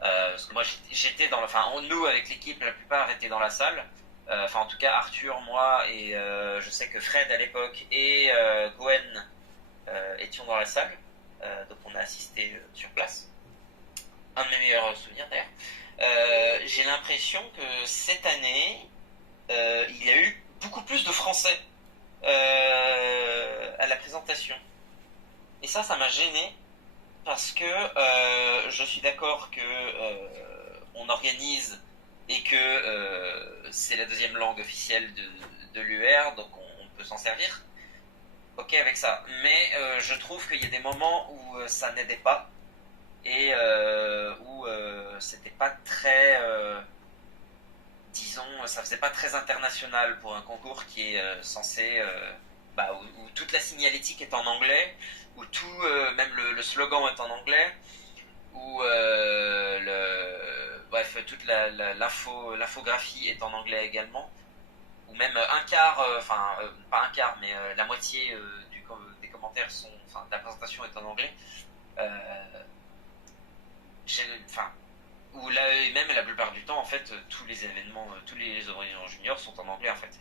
Parce que moi j'étais nous avec l'équipe, la plupart étaient dans la salle. En tout cas Arthur, moi et je sais que Fred à l'époque et Gwen étions dans la salle. Donc on a assisté sur place. Un de mes meilleurs souvenirs d'ailleurs. J'ai l'impression que cette année il y a eu beaucoup plus de Français à la présentation. Et ça m'a gêné parce que je suis d'accord que on organise et que c'est la deuxième langue officielle de l'UR, donc on peut s'en servir. Ok avec ça, mais je trouve qu'il y a des moments où ça n'aidait pas et où c'était pas très, disons, ça faisait pas très international pour un concours qui est censé, où toute la signalétique est en anglais, où tout, même le slogan est en anglais, où toute l'infographie est en anglais également, ou même un quart, pas un quart, mais la moitié des commentaires de la présentation est en anglais. Où là, même la plupart du temps, en fait, tous les événements, tous les Eurovision Juniors sont en anglais, en fait,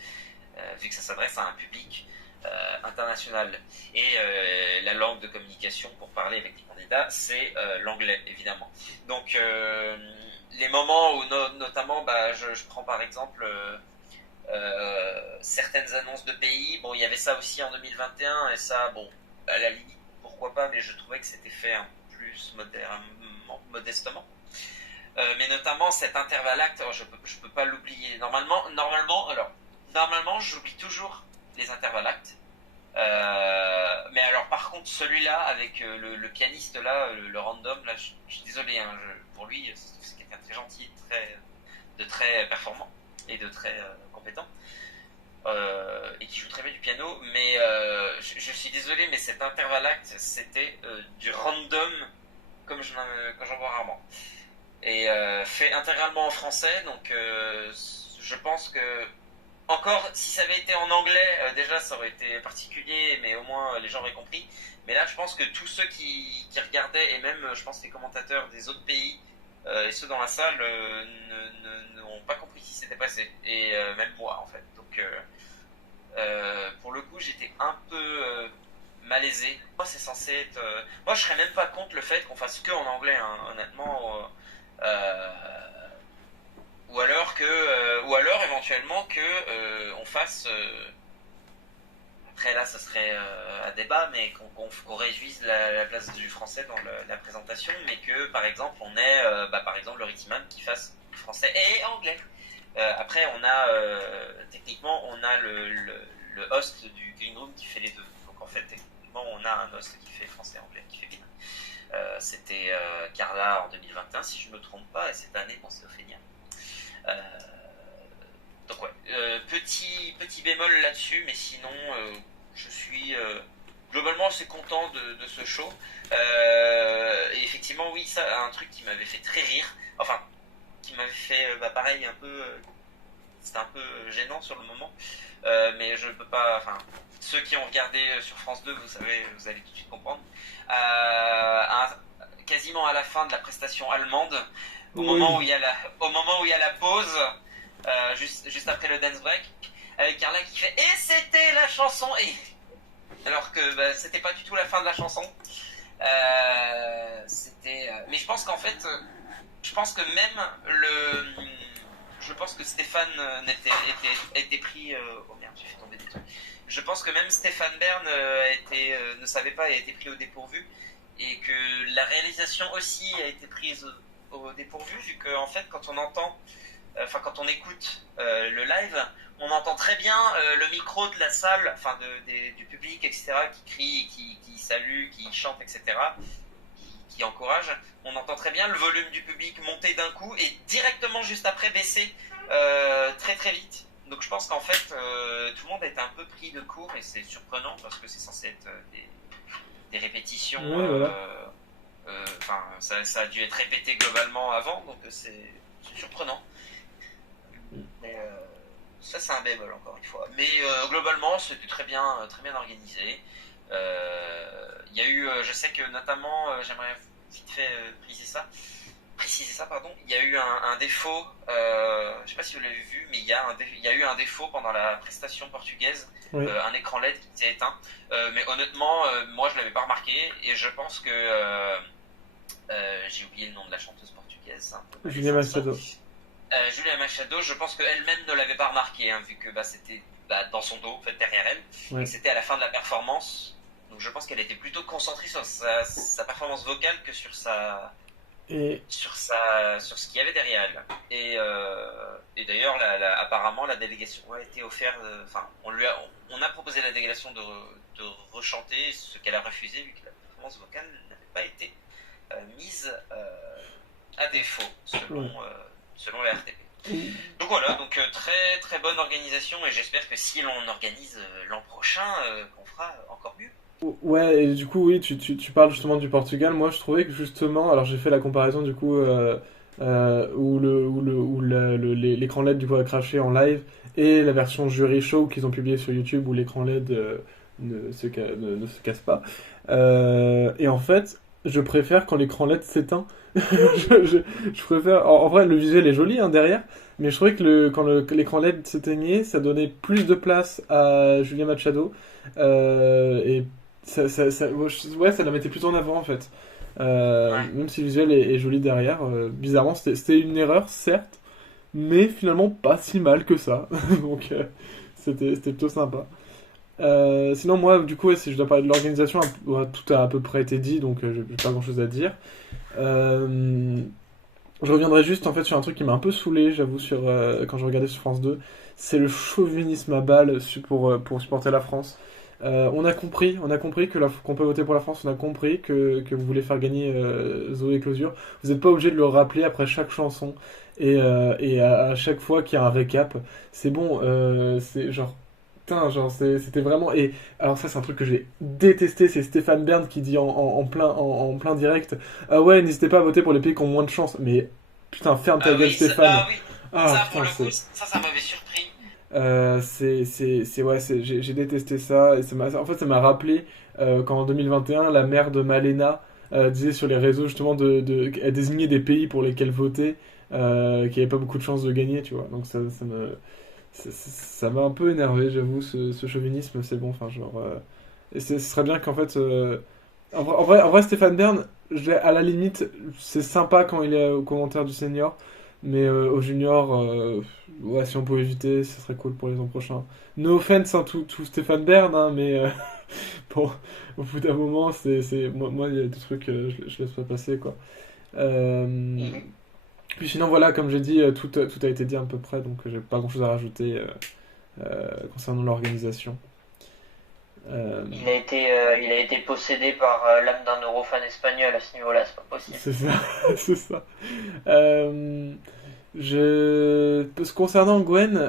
vu que ça s'adresse à un public internationale. Et la langue de communication pour parler avec les candidats, c'est l'anglais, évidemment. Donc, les moments où, notamment, je prends par exemple certaines annonces de pays. Bon, il y avait ça aussi en 2021, et ça, bon, à la limite, pourquoi pas, mais je trouvais que c'était fait un peu plus modestement. Mais notamment cet intervalle acte, je peux pas l'oublier. Normalement, j'oublie toujours les intervalles actes. Mais alors, par contre, celui-là avec le pianiste là, le random là, je suis désolé, hein, pour lui, c'est quelqu'un de très gentil, de très performant et de très compétent. Et qui joue très bien du piano, mais je suis désolé, mais cet intervalle acte, c'était du random comme j'en vois rarement. Et fait intégralement en français, donc je pense que encore si ça avait été en anglais, déjà ça aurait été particulier, mais au moins les gens auraient compris. Mais là, je pense que tous ceux qui regardaient, et même je pense les commentateurs des autres pays et ceux dans la salle n'ont pas compris ce qui s'était passé, et même moi en fait. Donc pour le coup, j'étais un peu malaisé. Moi, c'est censé être. Moi, je serais même pas contre le fait qu'on fasse que en anglais, hein, honnêtement. Ou alors éventuellement que on fasse. Après là, ce serait à débat, mais qu'on réduise la place du français dans la présentation, mais que par exemple on ait, par exemple le Ritzyman qui fasse français et anglais. Après, techniquement, on a le host du Green Room qui fait les deux. Donc en fait, techniquement, on a un host qui fait français et anglais, qui fait bien. C'était Carla en 2021, si je ne me trompe pas, et cette année, bon, c'est Ophélia. Donc ouais, petit bémol là-dessus, mais sinon, je suis globalement assez content de ce show. Et effectivement, oui, ça, un truc qui m'avait fait très rire, enfin, qui m'avait fait pareil un peu c'était un peu gênant sur le moment, mais je peux pas, enfin ceux qui ont regardé sur France 2, vous savez, vous allez tout de suite comprendre. Quasiment à la fin de la prestation allemande, au moment où il y a la pause, juste après le dance break, avec Carla qui fait et c'était la chanson, et alors que c'était pas du tout la fin de la chanson. Mais je pense qu'en fait je pense que même je pense que Stéphane était pris. Oh merde, j'ai fait tomber des trucs. Je pense que même Stéphane Bern ne savait pas et a été pris au dépourvu, et que la réalisation aussi a été prise au dépourvu, vu que en fait quand on écoute le live, on entend très bien le micro de la salle, enfin du public, etc., qui crie, qui salue, qui chante, etc., qui encourage. On entend très bien le volume du public monter d'un coup et directement juste après baisser très très vite. Donc je pense qu'en fait tout le monde a été un peu pris de court, et c'est surprenant parce que c'est censé être des répétitions. Ça a dû être répété globalement avant, donc c'est surprenant. Mais ça c'est un bémol encore une fois. Mais globalement c'était très bien organisé. Il y a eu, je sais que notamment, j'aimerais vite fait préciser ça, pardon. Il y a eu un défaut, je sais pas si vous l'avez vu, mais il y a eu un défaut pendant la prestation portugaise, oui. Un écran LED qui s'est éteint. Mais honnêtement, moi je l'avais pas remarqué, et je pense que j'ai oublié le nom de la chanteuse portugaise. Julia Machado. Julia Machado, je pense qu'elle-même ne l'avait pas remarqué, hein, vu que c'était dans son dos, en fait, derrière elle, oui. Et que c'était à la fin de la performance. Donc je pense qu'elle était plutôt concentrée sur sa performance vocale que sur ce qu'il y avait derrière elle. Et d'ailleurs, apparemment, la délégation a été offerte. Enfin, on a proposé à la délégation de rechanter, ce qu'elle a refusé, vu que la performance vocale n'avait pas été mise à défaut, selon la RTP. Donc voilà, très très bonne organisation, et j'espère que si l'on organise l'an prochain, qu'on fera encore mieux. Ouais, et du coup, oui, tu parles justement du Portugal. Moi, je trouvais que justement, alors j'ai fait la comparaison du coup où l'écran LED du coup a craché en live, et la version jury show qu'ils ont publiée sur YouTube où l'écran LED ne se casse pas. Et en fait, Je préfère quand l'écran LED s'éteint. Je préfère. En vrai, le visuel est joli hein, derrière, mais je trouvais que l'écran LED s'éteignait, ça donnait plus de place à Julia Machado. Et ouais, ça la mettait plus en avant en fait. Ouais. Même si le visuel est joli derrière. Bizarrement, c'était une erreur, certes, mais finalement pas si mal que ça. Donc c'était plutôt sympa. Sinon, moi, du coup, ouais, si je dois parler de l'organisation, ouais, tout a à peu près été dit, donc j'ai pas grand chose à dire. Euh, je reviendrai juste en fait sur un truc qui m'a un peu saoulé, j'avoue, quand je regardais sur France 2. C'est le chauvinisme à balle pour supporter la France. On a compris qu'on peut voter pour la France, on a compris que vous voulez faire gagner Zoé Closure. Vous n'êtes pas obligé de le rappeler après chaque chanson et à chaque fois qu'il y a un récap. C'est bon, c'est genre. Putain, genre, c'était vraiment. Et alors, ça, c'est un truc que j'ai détesté. C'est Stéphane Bern qui dit en plein direct: Ah ouais, n'hésitez pas à voter pour les pays qui ont moins de chance. Mais putain, ferme ta Ah gueule, oui, Stéphane. oui. Ah Ça, pour putain, le coup, c'est. ça m'avait surpris. Ouais, j'ai détesté ça. Et en fait, ça m'a rappelé quand en 2021, la mère de Malena disait sur les réseaux justement elle désignait des pays pour lesquels voter qui n'avaient pas beaucoup de chances de gagner, tu vois. Donc ça m'a un peu énervé, j'avoue, ce chauvinisme, c'est bon, enfin, genre. Et ce serait bien qu'en fait. En vrai, Stéphane Bern, à la limite, c'est sympa quand il est au commentaire du senior, mais au junior, ouais, si on pouvait éviter, ce serait cool pour les ans prochains. No offense, hein, tout Stéphane Bern, hein, mais bon, au bout d'un moment, moi, il y a des trucs, je laisse pas passer, quoi. Euh, Il, Puis sinon, voilà, comme j'ai dit, tout a été dit à peu près, donc j'ai pas grand-chose à rajouter concernant l'organisation. Euh, il a été possédé par l'âme d'un eurofan espagnol à ce niveau-là, c'est pas possible. c'est ça, c'est ça. Euh, concernant Gwen,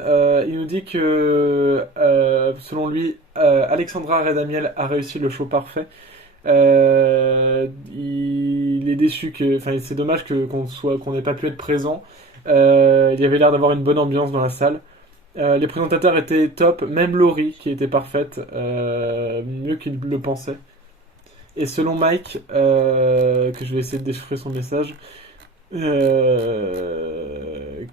il nous dit que, selon lui, Alexandra Redamiel a réussi le show parfait. Il est déçu enfin, c'est dommage qu'on n'ait pas pu être présent. Il y avait l'air d'avoir une bonne ambiance dans la salle. Les présentateurs étaient top, même Laurie qui était parfaite, mieux qu'il le pensait. Et selon Mike, que je vais essayer de déchiffrer son message,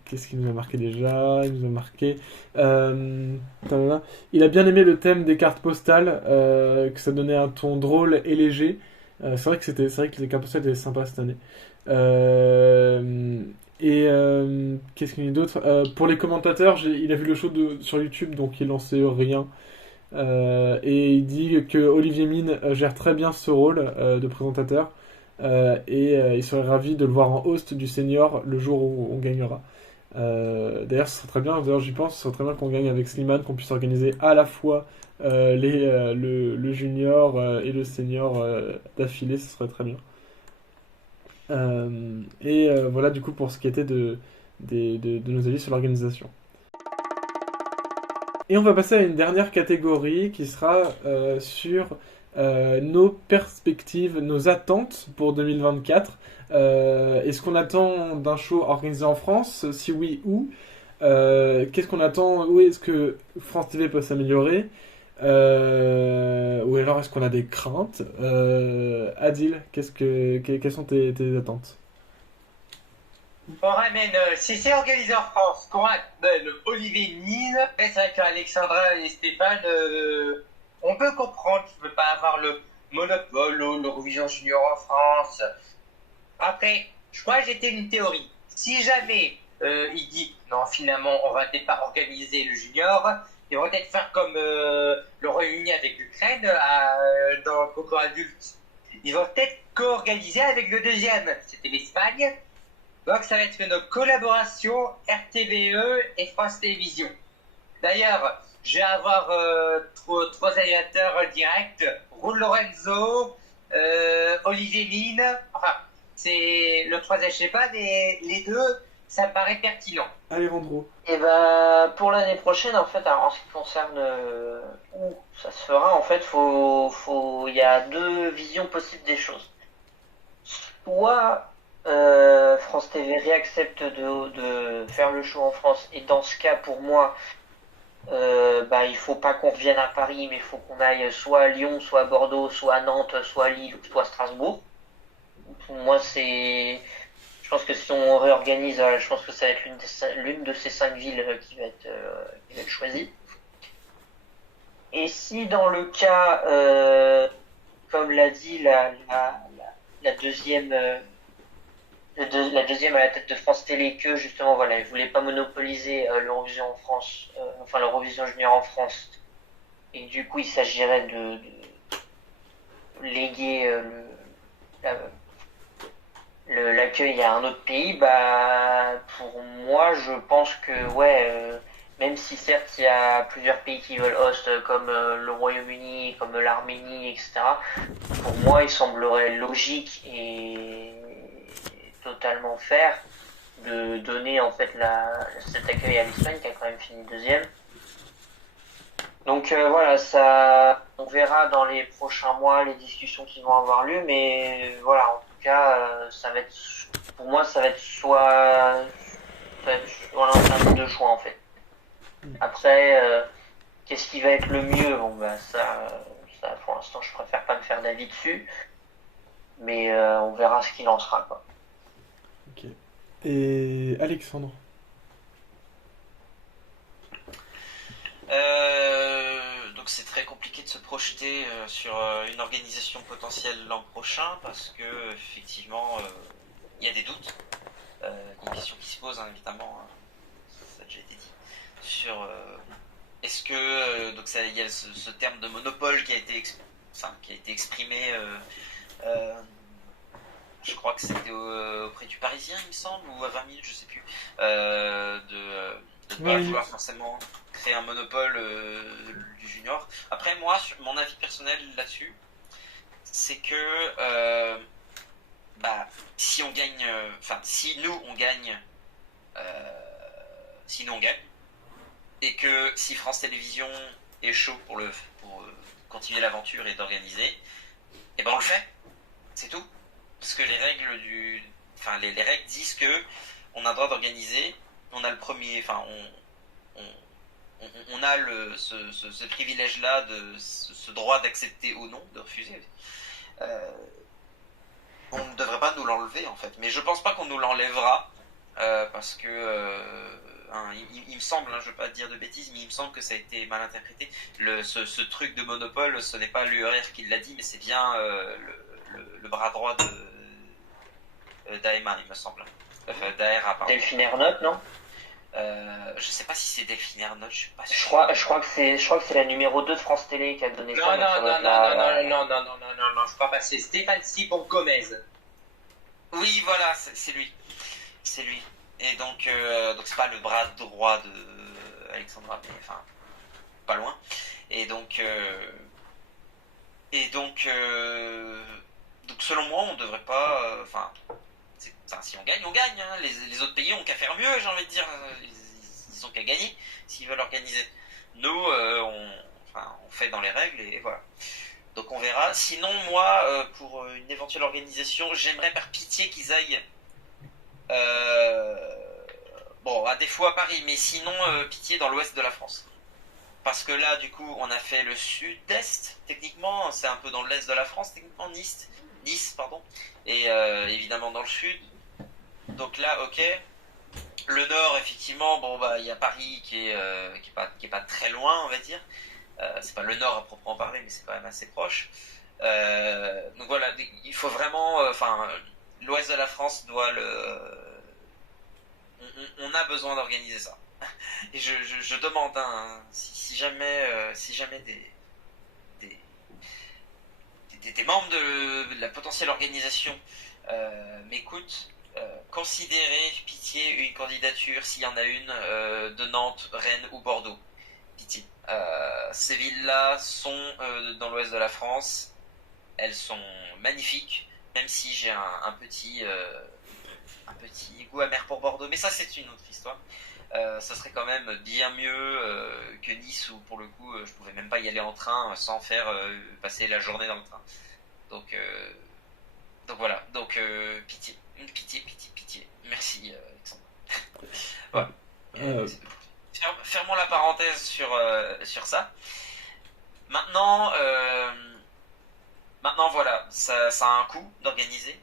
qu'est-ce qu'il nous a marqué déjà? Il nous a marqué. Tadadam. Il a bien aimé le thème des cartes postales, que ça donnait un ton drôle et léger. C'est vrai que les cartes postales étaient sympas cette année. Qu'est-ce qu'il y a d'autre? Pour les commentateurs, il a vu le show sur YouTube, donc il n'en sait rien. Et il dit que Olivier Mine gère très bien ce rôle de présentateur. Il serait ravi de le voir en host du senior le jour où on gagnera. D'ailleurs, ce serait très bien, d'ailleurs j'y pense, ce serait très bien qu'on gagne avec Slimane, qu'on puisse organiser à la fois le junior et le senior d'affilée, ce serait très bien. Voilà du coup pour ce qui était de nos avis sur l'organisation. Et on va passer à une dernière catégorie qui sera sur nos perspectives, nos attentes pour 2024. Est-ce qu'on attend d'un show organisé en France? Si oui, où? Qu'est-ce qu'on attend? Où est-ce que France TV peut s'améliorer? Ou alors est-ce qu'on a des craintes? Adil, quelles sont tes attentes? On ramène, si c'est organisé en France, qu'on ramène Olivier Mine, reste avec Alexandra et Stéphane, on peut comprendre qu'il ne peut pas avoir le monopole, l'Eurovision Junior en France. Après, je crois que j'étais une théorie. Si jamais il dit non, finalement, on va peut-être pas organiser le junior, ils vont peut-être faire comme le Royaume-Uni avec l'Ukraine dans Coco Adulte. Ils vont peut-être co-organiser avec le deuxième, c'était l'Espagne. Donc ça va être une collaboration RTVE et France Télévisions. D'ailleurs, je vais avoir trois animateurs directs, Raul Lorenzo, Olivier Mine, enfin, c'est le troisième, je sais pas, mais les deux, ça me paraît pertinent. Alejandro. Et ben pour l'année prochaine, en fait, alors, en ce qui concerne où ça se fera, en fait, il y a deux visions possibles des choses. Soit France TV réaccepte de faire le show en France, et dans ce cas, pour moi, il faut pas qu'on revienne à Paris, mais il faut qu'on aille soit à Lyon, soit à Bordeaux, soit à Nantes, soit à Lille, soit à Strasbourg. Pour moi, je pense que si on réorganise, je pense que ça va être l'une de ces 5 villes qui va être choisie. Et si dans le cas, comme l'a dit la deuxième, la deuxième à la tête de France Télé, que justement voilà, ils voulaient pas monopoliser l'Eurovision en France, enfin l'Eurovision junior en France, et du coup il s'agirait de léguer l'accueil à un autre pays, bah pour moi je pense que ouais, même si certes il y a plusieurs pays qui veulent host comme le Royaume-Uni, comme l'Arménie, etc. Pour moi il semblerait logique et totalement fair de donner en fait cet accueil à l'Espagne qui a quand même fini deuxième. Donc voilà, ça, on verra dans les prochains mois les discussions qui vont avoir lieu, mais voilà, en tout cas, ça va être, pour moi, ça va être voilà, c'est un de choix en fait. Après, qu'est-ce qui va être le mieux? Bon bah ça, pour l'instant, je préfère pas me faire d'avis dessus, mais on verra ce qu'il en sera quoi. Ok. Et Alexandre? Donc c'est très compliqué de se projeter sur une organisation potentielle l'an prochain parce que effectivement il y a des doutes, des questions qui se posent hein, évidemment, hein, ça a déjà été dit, sur est-ce que donc il y a ce terme de monopole qui a été exprimé, je crois que c'était auprès du Parisien il me semble ou à 20 minutes je sais plus, de ne pas vouloir forcément créer un monopole du junior. Après moi, mon avis personnel là-dessus, c'est que si on gagne, si nous on gagne, et que si France Télévisions est chaud pour continuer l'aventure et d'organiser, et ben on le fait, c'est tout. Parce que les règles les règles disent que on a le droit d'organiser, on a le premier, on a ce privilège-là, ce droit d'accepter ou non, de refuser. On ne devrait pas nous l'enlever en fait. Mais je pense pas qu'on nous l'enlèvera parce que il me semble, hein, je veux pas dire de bêtises, mais il me semble que ça a été mal interprété. Ce truc de monopole, ce n'est pas l'URR qui l'a dit, mais c'est bien le bras droit d'AMA, il me semble. D'ARA, pardon. Delphine Ernotte, non? Je sais pas si c'est Delphine Ernotte, je suis pas sûr. Je crois que c'est la numéro 2 de France Télé qui a donné ça. Non, je crois pas, c'est Stéphane Sibon Gomez. Oui, voilà, c'est lui. C'est lui. Et donc c'est pas le bras droit de Alexandra, mais enfin, pas loin. Et donc selon moi, on devrait pas, si on gagne, on gagne. Hein. Les autres pays ont qu'à faire mieux, j'ai envie de dire. Ils ont qu'à gagner s'ils veulent organiser. Nous, on fait dans les règles et voilà. Donc on verra. Sinon, moi, pour une éventuelle organisation, j'aimerais par pitié qu'ils aillent. À défaut à Paris, mais sinon, pitié dans l'ouest de la France. Parce que là, du coup, on a fait le sud-est, techniquement, c'est un peu dans l'est de la France, techniquement, Nice, pardon. Et évidemment dans le sud. Donc là, ok. Le nord, effectivement, il y a Paris qui est pas très loin, on va dire. C'est pas le nord à proprement parler, mais c'est quand même assez proche. Donc voilà, il faut vraiment, l'ouest de la France doit on a besoin d'organiser ça. Et je demande, hein, si jamais des membres de la potentielle organisation m'écoutent, considérez pitié une candidature s'il y en a une de Nantes, Rennes ou Bordeaux. Pitié. Ces villes-là sont dans l'ouest de la France. Elles sont magnifiques, même si j'ai un petit goût amer pour Bordeaux. Mais ça, c'est une autre histoire. Ça serait quand même bien mieux que Nice où pour le coup je pouvais même pas y aller en train sans faire passer la journée dans le train. Donc voilà, pitié, pitié. Merci Alexandre. Voilà. Fermons la parenthèse sur ça. Maintenant voilà, ça a un coût d'organiser.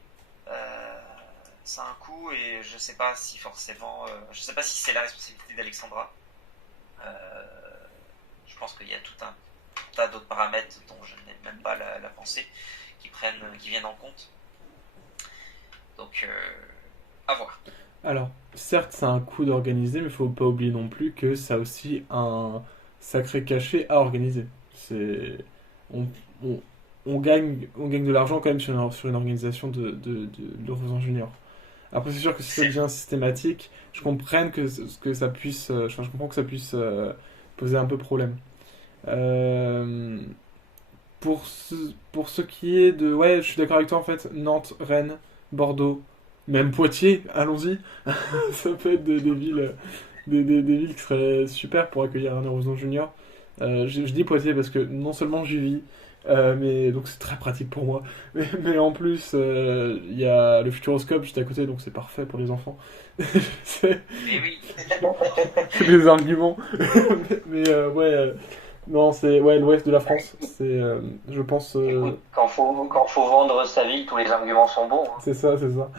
et je sais pas si forcément, je sais pas si c'est la responsabilité d'Alexandra. Je pense qu'il y a tout un tas d'autres paramètres dont je n'ai même pas la pensée qui viennent en compte. Donc, à voir. Alors, certes, c'est un coût d'organiser, mais il faut pas oublier non plus que ça a aussi un sacré cachet à organiser. C'est... On, on- on gagne de l'argent quand même sur une organisation de l'Eurovision Junior. Après, c'est sûr que si ça devient systématique, que ça puisse, je comprends que ça puisse poser un peu problème. Euh, pour ce qui est de... Ouais, je suis d'accord avec toi en fait. Nantes, Rennes, Bordeaux, même Poitiers, allons-y. Ça peut être des villes, des villes qui seraient super pour accueillir un Eurovision Junior. Je dis Poitiers parce que non seulement j'y vis, mais donc c'est très pratique pour moi. Mais en plus, il y a le Futuroscope juste à côté, donc c'est parfait pour les enfants. C'est Mais oui, des arguments. Ouais, non, c'est ouais, l'ouest de la France. Je pense, Écoute, quand faut vendre sa vie, tous les arguments sont bons. Hein. c'est ça, c'est ça.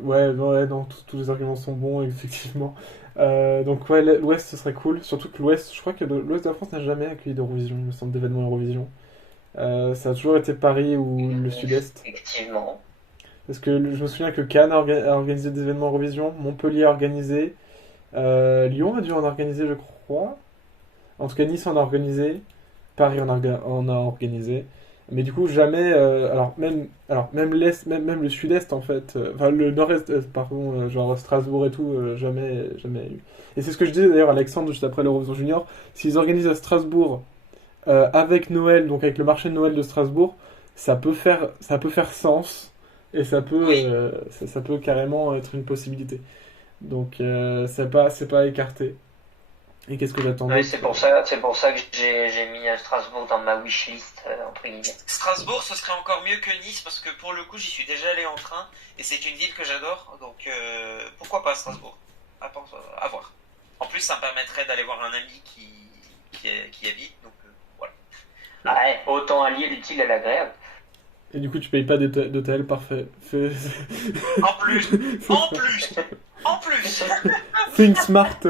Ouais, non, tous les arguments sont bons, effectivement. Donc ouais, l'Ouest ce serait cool, surtout que l'Ouest, je crois que l'Ouest de la France n'a jamais accueilli d'Eurovision, il me semble, d'événements Eurovision. Ça a toujours été Paris ou le Sud-Est. Effectivement. Parce que je me souviens que Cannes a organisé des événements Eurovision, Montpellier a organisé, Lyon a dû en organiser, je crois. En tout cas, Nice en a organisé, Paris en a organisé. Mais du coup, jamais. Même l'Est, même le Sud-Est, en fait. Enfin, le Nord-Est, pardon, genre Strasbourg et tout, jamais eu. Et c'est ce que je disais d'ailleurs à Alexandre juste après l'Eurovision Junior. S'ils organisent à Strasbourg avec Noël, donc avec le marché de Noël de Strasbourg, ça peut faire sens. Et oui. ça peut carrément être une possibilité. Donc, c'est pas écarté. Et qu'est-ce que j'attends Oui, d'autre? c'est pour ça que j'ai mis Strasbourg dans ma wishlist, entre guillemets. Strasbourg, ce serait encore mieux que Nice parce que pour le coup, j'y suis déjà allé en train et c'est une ville que j'adore. Donc, pourquoi pas Strasbourg? À voir. En plus, ça me permettrait d'aller voir un ami qui habite. Donc, voilà. Ah ouais, autant allier l'utile à l'agréable. Et du coup, tu payes pas d'hôtel, parfait. En plus, en plus, en plus. Think smart.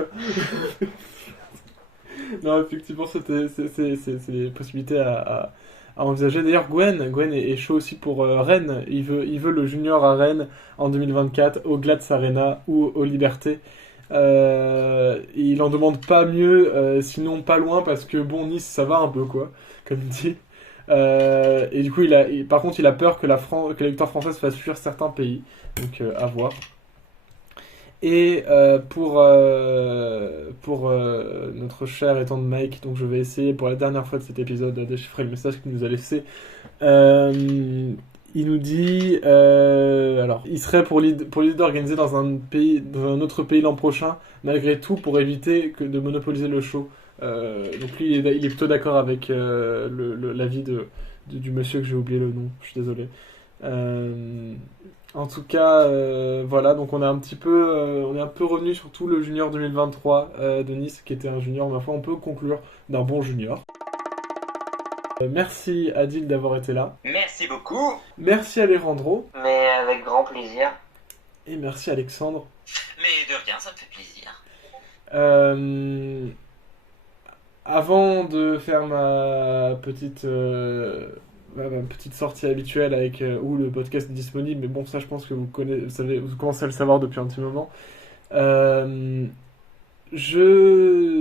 Non, effectivement, c'est des possibilités à envisager. D'ailleurs, Gwen est chaud aussi pour Rennes. Il veut le junior à Rennes en 2024 au Gladys Arena ou au Liberté. Il en demande pas mieux, sinon pas loin, parce que bon, Nice, ça va un peu, quoi, comme il dit. Et du coup, par contre, il a peur que que la victoire française fasse fuir certains pays. Donc, à voir. Et pour notre cher et tendre Mike, donc je vais essayer pour la dernière fois de cet épisode de déchiffrer le message qu'il nous a laissé. Il nous dit, alors, il serait pour l'idée d'organiser dans un autre pays l'an prochain, malgré tout, pour éviter de monopoliser le show. Donc lui, il est plutôt d'accord avec l'avis du monsieur que j'ai oublié le nom. Je suis désolé. En tout cas, voilà, donc on est un peu revenu sur tout le junior 2023 de Nice, qui était un junior, ma foi, on peut conclure d'un bon junior. Merci Adil d'avoir été là. Merci beaucoup. Merci Alejandro. Mais avec grand plaisir. Et merci Alexandre. Mais de rien, ça me fait plaisir. Avant de faire ma petite sortie habituelle avec où le podcast est disponible, mais bon, ça je pense que vous commencez à le savoir depuis un petit moment.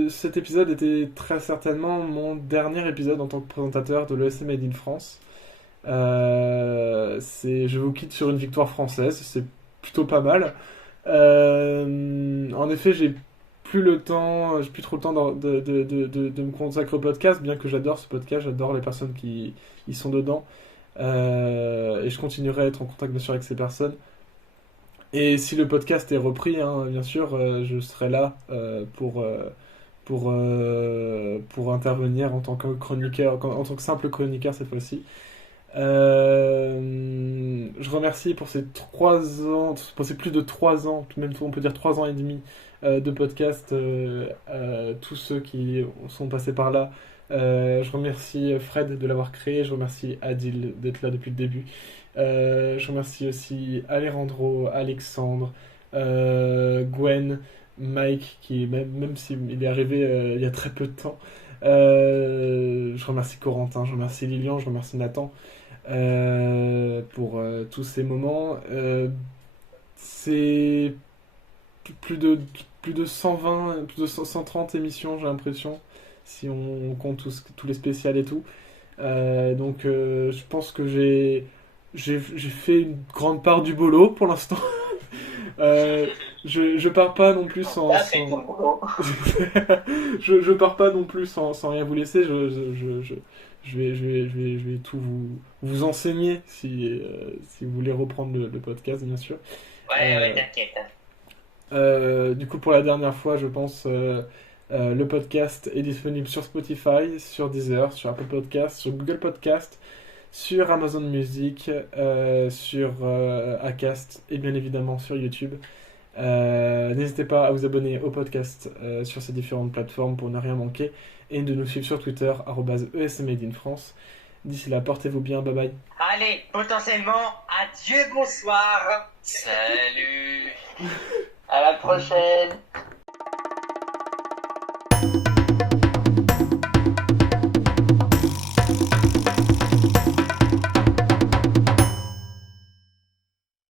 Cet épisode était très certainement mon dernier épisode en tant que présentateur de l'ESC Made in France. Je vous quitte sur une victoire française, c'est plutôt pas mal. En effet, j'ai plus trop le temps de me consacrer au podcast, bien que j'adore ce podcast, j'adore les personnes qui y sont dedans. Et je continuerai à être en contact bien sûr avec ces personnes. Et si le podcast est repris, hein, bien sûr, je serai là pour intervenir en tant que chroniqueur, en tant que simple chroniqueur cette fois-ci. Je remercie pour ces 3 ans, pour ces plus de 3 ans, même on peut dire 3 ans et demi de podcast, tous ceux qui sont passés par là. Je remercie Fred de l'avoir créé, je remercie Adil d'être là depuis le début. Je remercie aussi Alejandro, Alexandre, Gwen, Mike, qui même s'il est arrivé il y a très peu de temps. Je remercie Corentin, je remercie Lilian, je remercie Nathan pour tous ces moments. C'est plus de, plus de 120, plus de 130 émissions, j'ai l'impression, si on compte tous les spécials et tout. Donc je pense que j'ai fait une grande part du boulot pour l'instant. Je pars pas non plus sans, Ah, c'est ton boulot. je pars pas non plus sans rien vous laisser. Je vais tout vous enseigner si vous voulez reprendre le podcast, bien sûr. Ouais, t'inquiète. Du coup, pour la dernière fois, je pense, le podcast est disponible sur Spotify, sur Deezer, sur Apple Podcast, sur Google Podcast, sur Amazon Music, sur Acast et bien évidemment sur YouTube. N'hésitez pas à vous abonner au podcast sur ces différentes plateformes pour ne rien manquer et de nous suivre sur Twitter @ESMMadeInFrance. D'ici là, portez-vous bien, bye bye. Allez, potentiellement, adieu, bonsoir. Salut. À la prochaine.